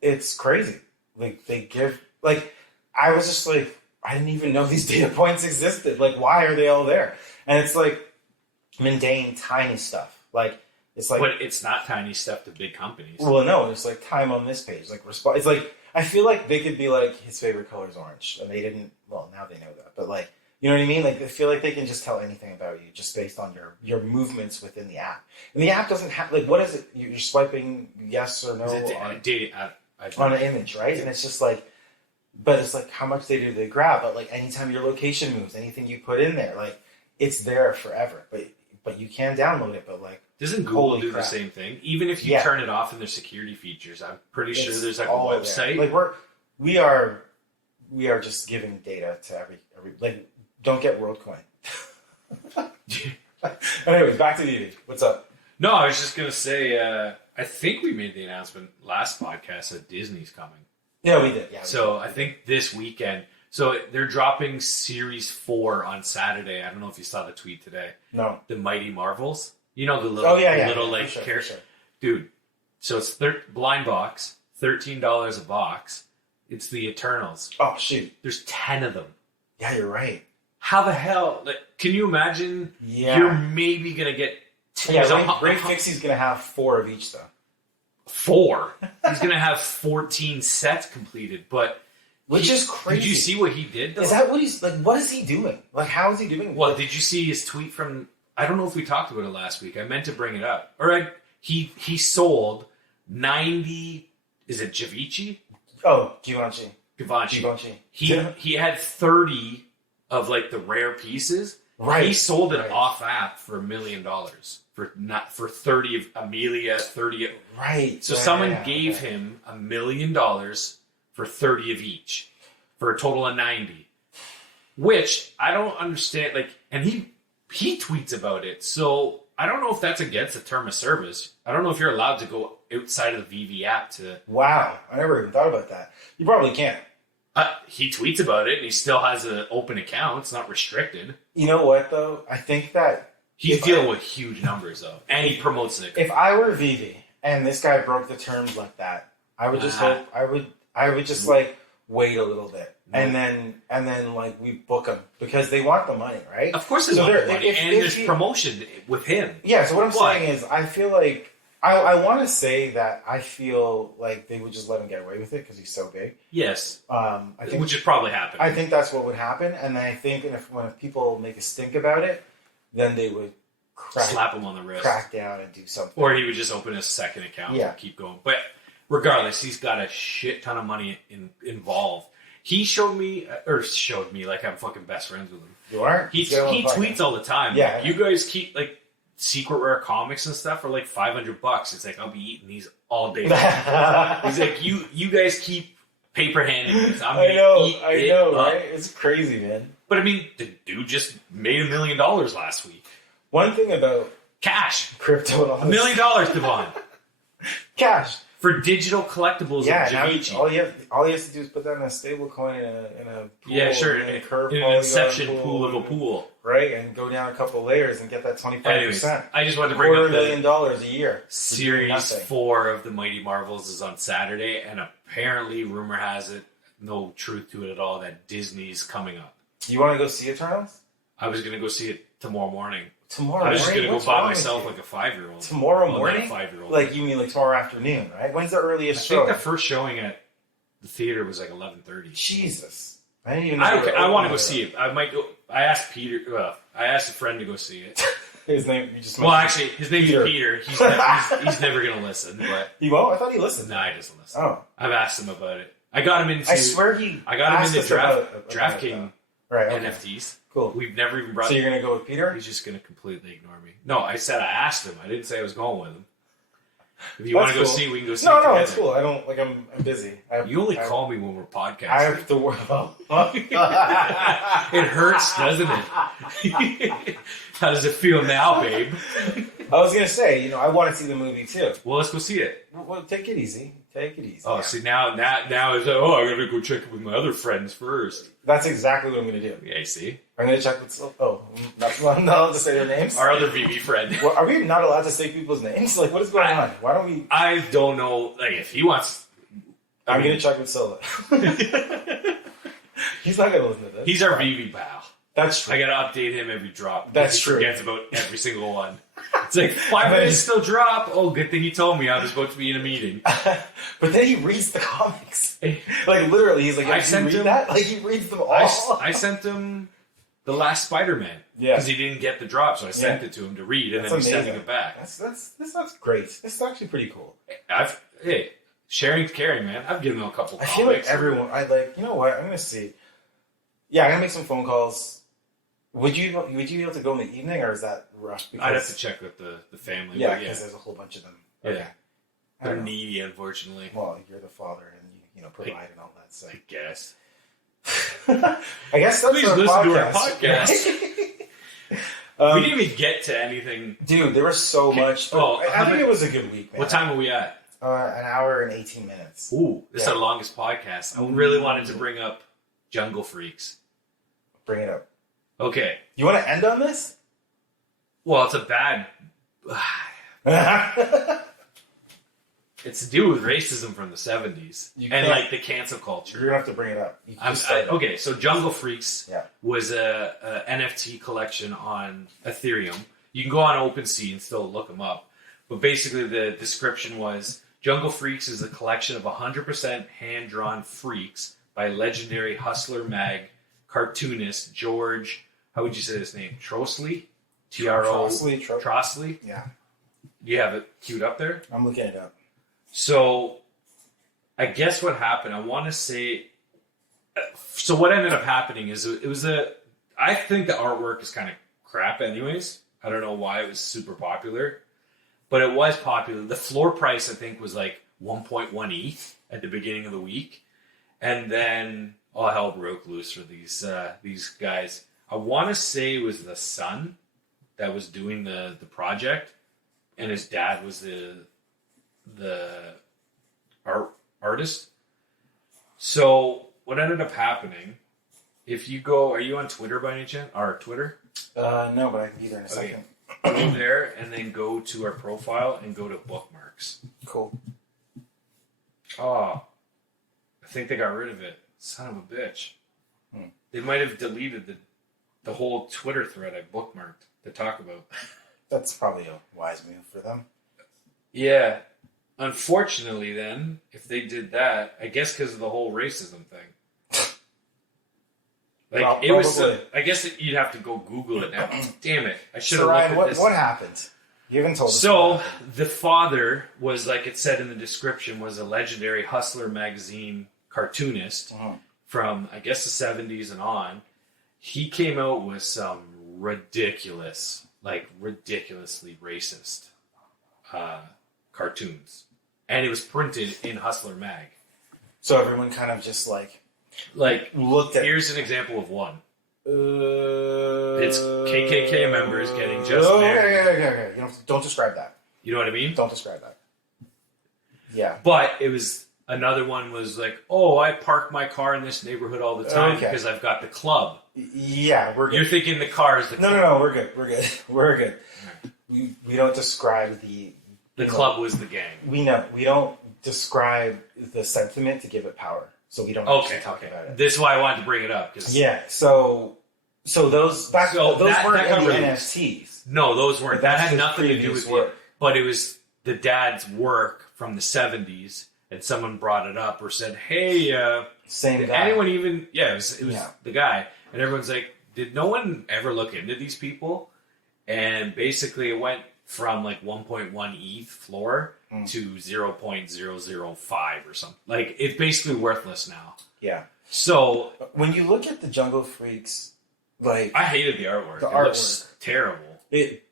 It's crazy. Like, they give... Like, I was just like, I didn't even know these data points existed. Like, why are they all there? And it's like mundane, tiny stuff. Like, it's like... But it's not tiny stuff to big companies. Well, no. It's like time on this page. Like, it's like... I feel like they could be like, his favorite color is orange. And they didn't... Well, now they know that. But like... You know what I mean? Like, I feel like they can just tell anything about you just based on your movements within the app. And the app doesn't have... Like, what is it? You're swiping yes or no on an image, right? And it's just like... But it's like, how much data do they grab? But, like, anytime your location moves, anything you put in there, like, it's there forever. But you can download it, but, like... Doesn't Google do the same thing? Even if you turn it off in their security features, I'm pretty sure there's, like, a website. There. Like, we are just giving data to every... Like... Don't get Worldcoin. Anyways, back to Veve. What's up? No, I was just going to say, I think we made the announcement last podcast that Disney's coming. Yeah, we did. Yeah. I think this weekend. So they're dropping Series 4 on Saturday. I don't know if you saw the tweet today. No. The Mighty Marvels. You know, the little, like, character. Sure. Dude, so it's blind box, $13 a box. It's the Eternals. Oh, shoot. There's 10 of them. Yeah, you're right. How the hell? Like, can you imagine? Yeah. You're maybe going to get... Ray Fixie's going to have 4 of each, though. 4? He's going to have 14 sets completed, but... Which is crazy. Did you see what he did, though? Is that what he's... Like, what is he doing? Like, how is he doing? Well, did you see his tweet from... I don't know if we talked about it last week. I meant to bring it up. He sold 90... Is it Givenchy? Oh, Givenchy. He had 30... of like the rare pieces, right? He sold it off app for $1 million for 30 of Amelia, 30. Right. So someone gave him $1 million for 30 of each, for a total of 90. Which I don't understand. Like, and he tweets about it. So I don't know if that's against the term of service. I don't know if you're allowed to go outside of the Veve app to. Wow, I never even thought about that. You probably can't. He tweets about it, and he still has an open account. It's not restricted. You know what, though? I think that He's dealing with huge numbers though, and he promotes it. If I were Veve and this guy broke the terms like that, I would just hope I would just like wait a little bit and then like we book him because they want the money, right? Of course, they want the money, and there's promotion with him. Yeah. So what I'm saying is, I feel like I want to say that I feel like they would just let him get away with it because he's so big. Yes. I think, which is probably happening. I think that's what would happen, and then I think when people make a stink about it, then they would slap him on the wrist, crack down, and do something. Or he would just open a second account and keep going. But regardless, he's got a shit ton of money involved. He showed me like I'm fucking best friends with him. You are? He tweets all the time. Yeah. Like, you guys keep like secret rare comics and stuff for like $500. It's like, I'll be eating these all day long. He's like, you guys keep paper handing these. I know, right? It's crazy, man. But I mean, the dude just made $1 million last week. One thing about cash, crypto, $1 million, Devon. Cash for digital collectibles. Yeah, now all you have to do is put that in a stable coin in a pool, in a Curve, in an inception pool of a pool, right? And go down a couple layers and get that 25%. I just wanted to bring up $250,000 a year. Series 4 of the Mighty Marvels is on Saturday, and apparently, rumor has it, no truth to it at all, that Disney's coming up. You want to go see Eternals? I was going to go see it tomorrow morning. Tomorrow morning? I was just going to go by myself like a 5-year-old. Tomorrow morning? Not a 5-year-old. Like, you mean like tomorrow afternoon, right? When's the earliest show? I think the first showing at the theater was like 11:30. Jesus. I didn't even know. I want to go see it. I might go. I asked Peter. I asked a friend to go see it. His name? His name is Peter. He's never going to listen. But he won't? I thought he listened. No, he doesn't listen. Oh. I've asked him about it. I got him into. I swear I got him into DraftKings NFTs. Cool. We've never even brought. So you're gonna go with Peter? He's just gonna completely ignore me. No, I said I asked him. I didn't say I was going with him. If you want to go see, we can go see. No, it's cool. I don't like. I'm busy. You only call me when we're podcasting. I have to work. It hurts, doesn't it? How does it feel now, babe? I was gonna say, I want to see the movie too. Well, let's go see it. Well, take it easy. Take it easy. Oh, see now it's I gotta go check it with my other friends first. That's exactly what I'm gonna do. Yeah, you see. I'm gonna check with. I'm not allowed to say their names. Our other Veve friend. Well, are we not allowed to say people's names? Like, what is going on? Why don't we? I don't know. Like, if he wants, I'm gonna check with Scylla. He's not gonna listen to this. He's our Veve pal. That's true. I gotta update him every drop. That's true. He forgets about every single one. It's like 5 minutes still drop. Oh, good thing you told me. I was about to be in a meeting. But then he reads the comics. Like literally, he's like, "I sent him that." Like he reads them all. I sent him the last Spider-Man because he didn't get the drop, so I sent it to him to read, and then he's sending it back. That's great. This is actually pretty cool. Hey, sharing's caring, man. I've given him a couple. I feel like everyone. You know what? I'm gonna see. Yeah, I'm gonna make some phone calls. Would you be able to go in the evening, or is that rough? I'd have to check with the family. Yeah, because there's a whole bunch of them. Okay. Yeah, they're needy, unfortunately. Well, you're the father, and you provide and all that. So I guess. I guess that's please listen to our podcast. We didn't even get to anything, dude. There was so much. I think it was a good week, man. What time are we at? An hour and 18 minutes. Ooh, this is our longest podcast. I really wanted to bring up Jungle Freaks. Bring it up. Okay. You want to end on this? Well, it's a bad... It's to do with racism from the 70s. And, like, the cancel culture. You're going to have to bring it up. Okay, so Jungle Freaks was a NFT collection on Ethereum. You can go on OpenSea and still look them up. But basically, the description was, Jungle Freaks is a collection of 100% hand-drawn freaks by legendary Hustler Mag cartoonist George... How would you say his name? Trosley? Trosley? Yeah. You have it queued up there? I'm looking it up. So, I guess what happened, I want to say... So what ended up happening is I think the artwork is kind of crap anyways. I don't know why it was super popular. But it was popular. The floor price, I think, was like 1.1 ETH at the beginning of the week. And then all hell broke loose for these guys. I want to say it was the son that was doing the project, and his dad was the artist. So what ended up happening, if you go, are you on Twitter by any chance? Or Twitter? No, but I can be there in a second. go there and then go to our profile and go to bookmarks. Cool. Oh, I think they got rid of it. Son of a bitch. They might have deleted the whole Twitter thread I bookmarked to talk about. That's probably a wise move for them. Yeah. Unfortunately, then, if they did that, I guess because of the whole racism thing. Like, it was. I guess you'd have to go Google it now. Damn it! I should have looked at this. What happened? You haven't told us. So the father was, like it said in the description, was a legendary Hustler magazine cartoonist from, I guess, the 70s and on. He came out with some ridiculously racist cartoons, and it was printed in Hustler mag. So everyone kind of just like looked at. Here's an example of one. It's KKK members getting just married. Okay. Don't describe that. You know what I mean? Don't describe that. Yeah. But it was, another one was like, oh, I park my car in this neighborhood all the time because I've got the club. Yeah, we're good. You're thinking the car is the club. No, we're good. We're good. We don't describe the club was the gang. We know. We don't describe the sentiment to give it power. So we don't actually talk about it. This is why I wanted to bring it up. Yeah, so those weren't in the NFTs. No, those weren't. That had nothing to do with work. But it was the dad's work from the 70s, and someone brought it up or said, hey, same guy. Anyone even... Yeah, it was the guy. And everyone's like, did no one ever look into these people? And basically it went from like 1.1 ETH floor to 0.005 or something. Like, it's basically worthless now. Yeah. So when you look at the Jungle Freaks, like, I hated the artwork. It looks terrible. It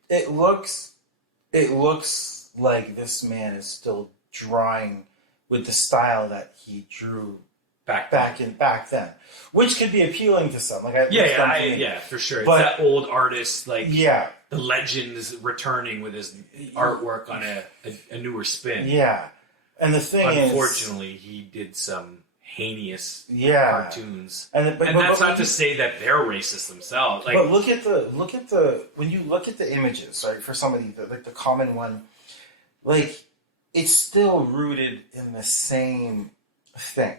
looks like this man is still drawing with the style that he drew back then, which could be appealing to some. Like, for sure. But it's that old artist, like, the legend is returning with his artwork on a newer spin. Yeah, and the thing unfortunately, he did some heinous cartoons, and that's not to say that they're racist themselves. Like, but look at the when you look at the images, right? For somebody like the common one, like, it's still rooted in the same thing.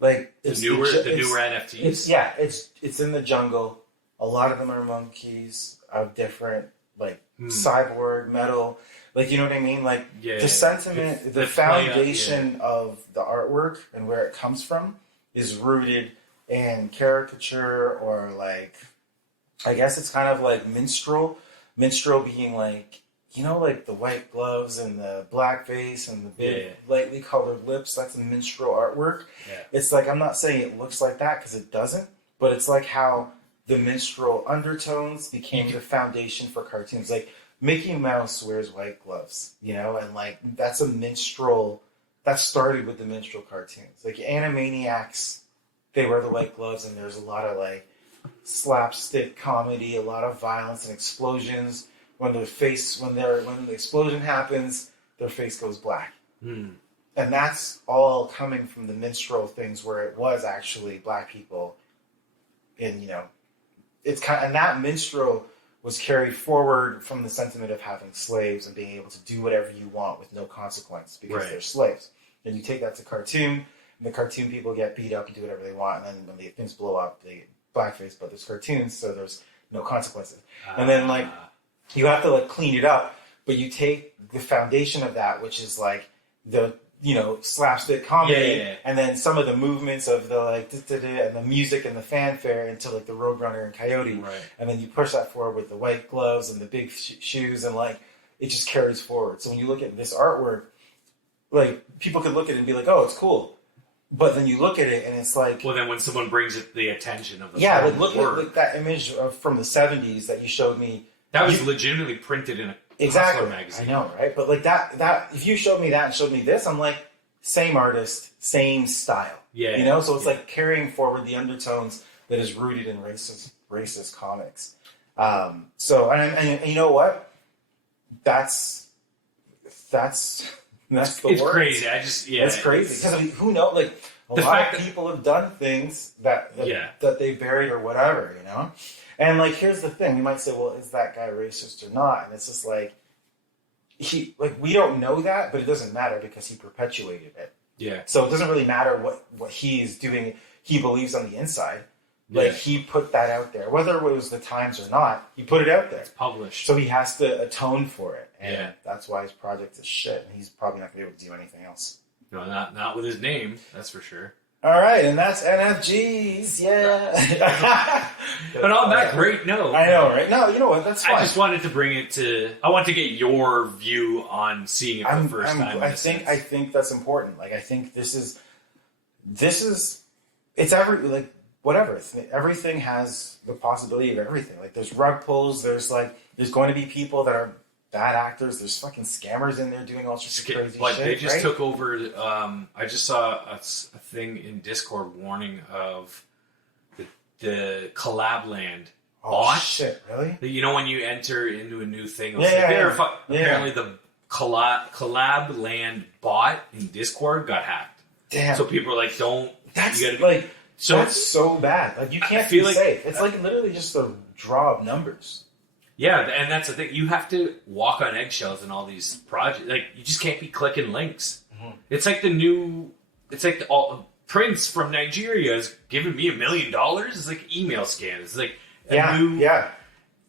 Like, the newer NFTs. It's in the jungle. A lot of them are monkeys of different, like, cyborg, metal. Like, you know what I mean? Like, the sentiment, the foundation of the artwork and where it comes from is rooted in caricature, or, like, I guess it's kind of like minstrel. Minstrel being like, like the white gloves and the black face and the big lightly colored lips. That's a minstrel artwork. Yeah. It's like, I'm not saying it looks like that because it doesn't, but it's like how the minstrel undertones became the foundation for cartoons. Like, Mickey Mouse wears white gloves, and like, that's a minstrel. That started with the minstrel cartoons. Like, Animaniacs, they wear the white gloves, and there's a lot of like slapstick comedy, a lot of violence and explosions. When the explosion happens, their face goes black. And that's all coming from the minstrel things, where it was actually black people. And, it's and that minstrel was carried forward from the sentiment of having slaves and being able to do whatever you want with no consequence because they're slaves. And you take that to cartoon, and the cartoon people get beat up and do whatever they want. And then when the things blow up, they get blackface, but there's cartoons, so there's no consequences. And then, like, you have to, like, clean it up, but you take the foundation of that, which is like the slapstick comedy, and then some of the movements of the like and the music and the fanfare into like the Roadrunner and Coyote, and then you push that forward with the white gloves and the big shoes, and like, it just carries forward. So when you look at this artwork, like, people could look at it and be like, oh, it's cool. But then you look at it and it's like... Well, then when someone brings it the attention of the like, look at that image from the 70s that you showed me. That was legitimately printed in a Hustler magazine. I know, right? But like that, if you showed me that and showed me this, I'm like, same artist, same style. Yeah. So it's like carrying forward the undertones that is rooted in racist comics. So, and you know what? That's the it's word. Crazy. It's crazy because, I mean, who knows? Like, a lot of people have done things that they buried or whatever, And like, here's the thing: you might say, "Well, is that guy racist or not?" And it's just like we don't know that, but it doesn't matter because he perpetuated it. Yeah. So it doesn't really matter what he's doing. He believes on the inside. Like he put that out there, whether it was the Times or not. He put it out there. It's published, so he has to atone for it, and yeah. that's why his project is shit. And he's probably not going to be able to do anything else. No, not with his name. That's for sure. All right, and that's NFGs, yeah. But on that great note, I know, right? No, you know what? That's fine. I just wanted to bring it to. I want to get your view on seeing it for the first time. I think that's important. Like, I think this is. It's whatever. Everything has the possibility of everything. Like, there's rug pulls. There's going to be people that are bad actors. There's fucking scammers in there doing all sorts of crazy shit. They just took over. I just saw a thing in Discord warning of the Collab Land bot. Shit, really? You know when you enter into a new thing? Apparently the Collab Land bot in Discord got hacked. Damn. So people are like, don't. That's so that's so bad. Like, you can't be safe. It's like literally just a draw of numbers. Yeah, and that's the thing. You have to walk on eggshells in all these projects. Like, you just can't be clicking links. Mm-hmm. It's like Prince from Nigeria is giving me $1 million. It's like email scam. It's like you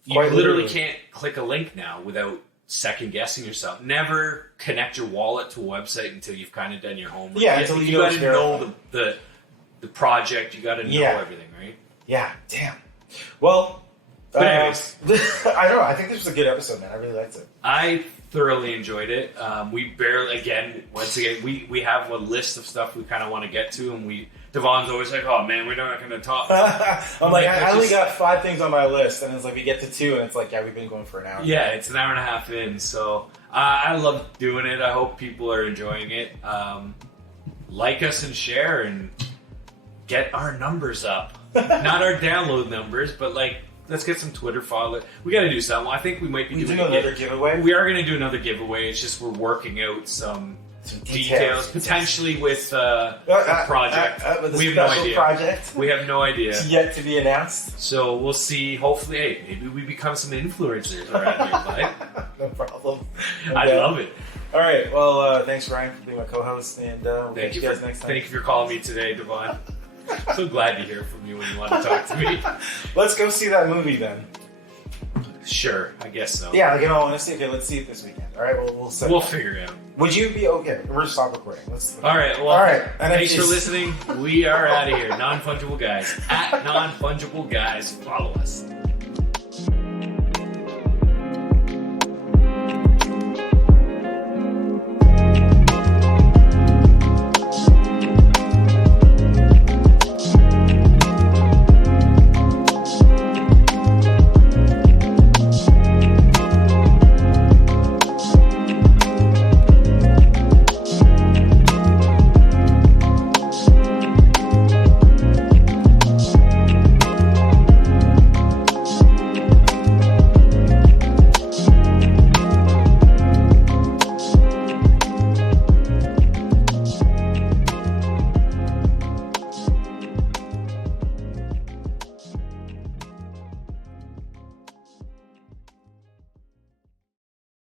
literally can't click a link now without second guessing yourself. Never connect your wallet to a website until you've kind of done your homework. Yeah, until you got to know the project. You got to know everything, right? Yeah. Damn. Well. But anyways. I don't know. I think this was a good episode, man. I really liked it. I thoroughly enjoyed it. We have a list of stuff we kind of want to get to, and Devon's always like, "Oh man, we're not going to talk." I'm like, I only got 5 things on my list, and it's like we get to 2, and it's like, yeah, we've been going for an hour. Yeah, it's an hour and a half in, so I love doing it. I hope people are enjoying it. Like us and share, and get our numbers up. Not our download numbers, but like. Let's get some Twitter follow. We got to do something. I think we might be doing another giveaway. We are going to do another giveaway. It's just we're working out some details, potentially with a project. We have no idea. Project. We have no idea. It's yet to be announced. So we'll see. Hopefully, maybe we become some influencers around here. No problem. Okay. I love it. All right. Well, thanks, Ryan, for being my co-host, and we'll catch you guys next time. Thank you for calling me today, Devon. So glad to hear from you when you want to talk to me. Let's go see that movie then. Sure, I guess so. Yeah, like, in all honesty, okay, let's see it this weekend. All right, we'll figure it out. Would you be okay? We're gonna stop recording. All right. Thanks for listening. We are out of here. Non-fungible guys @non-fungible guys. Follow us.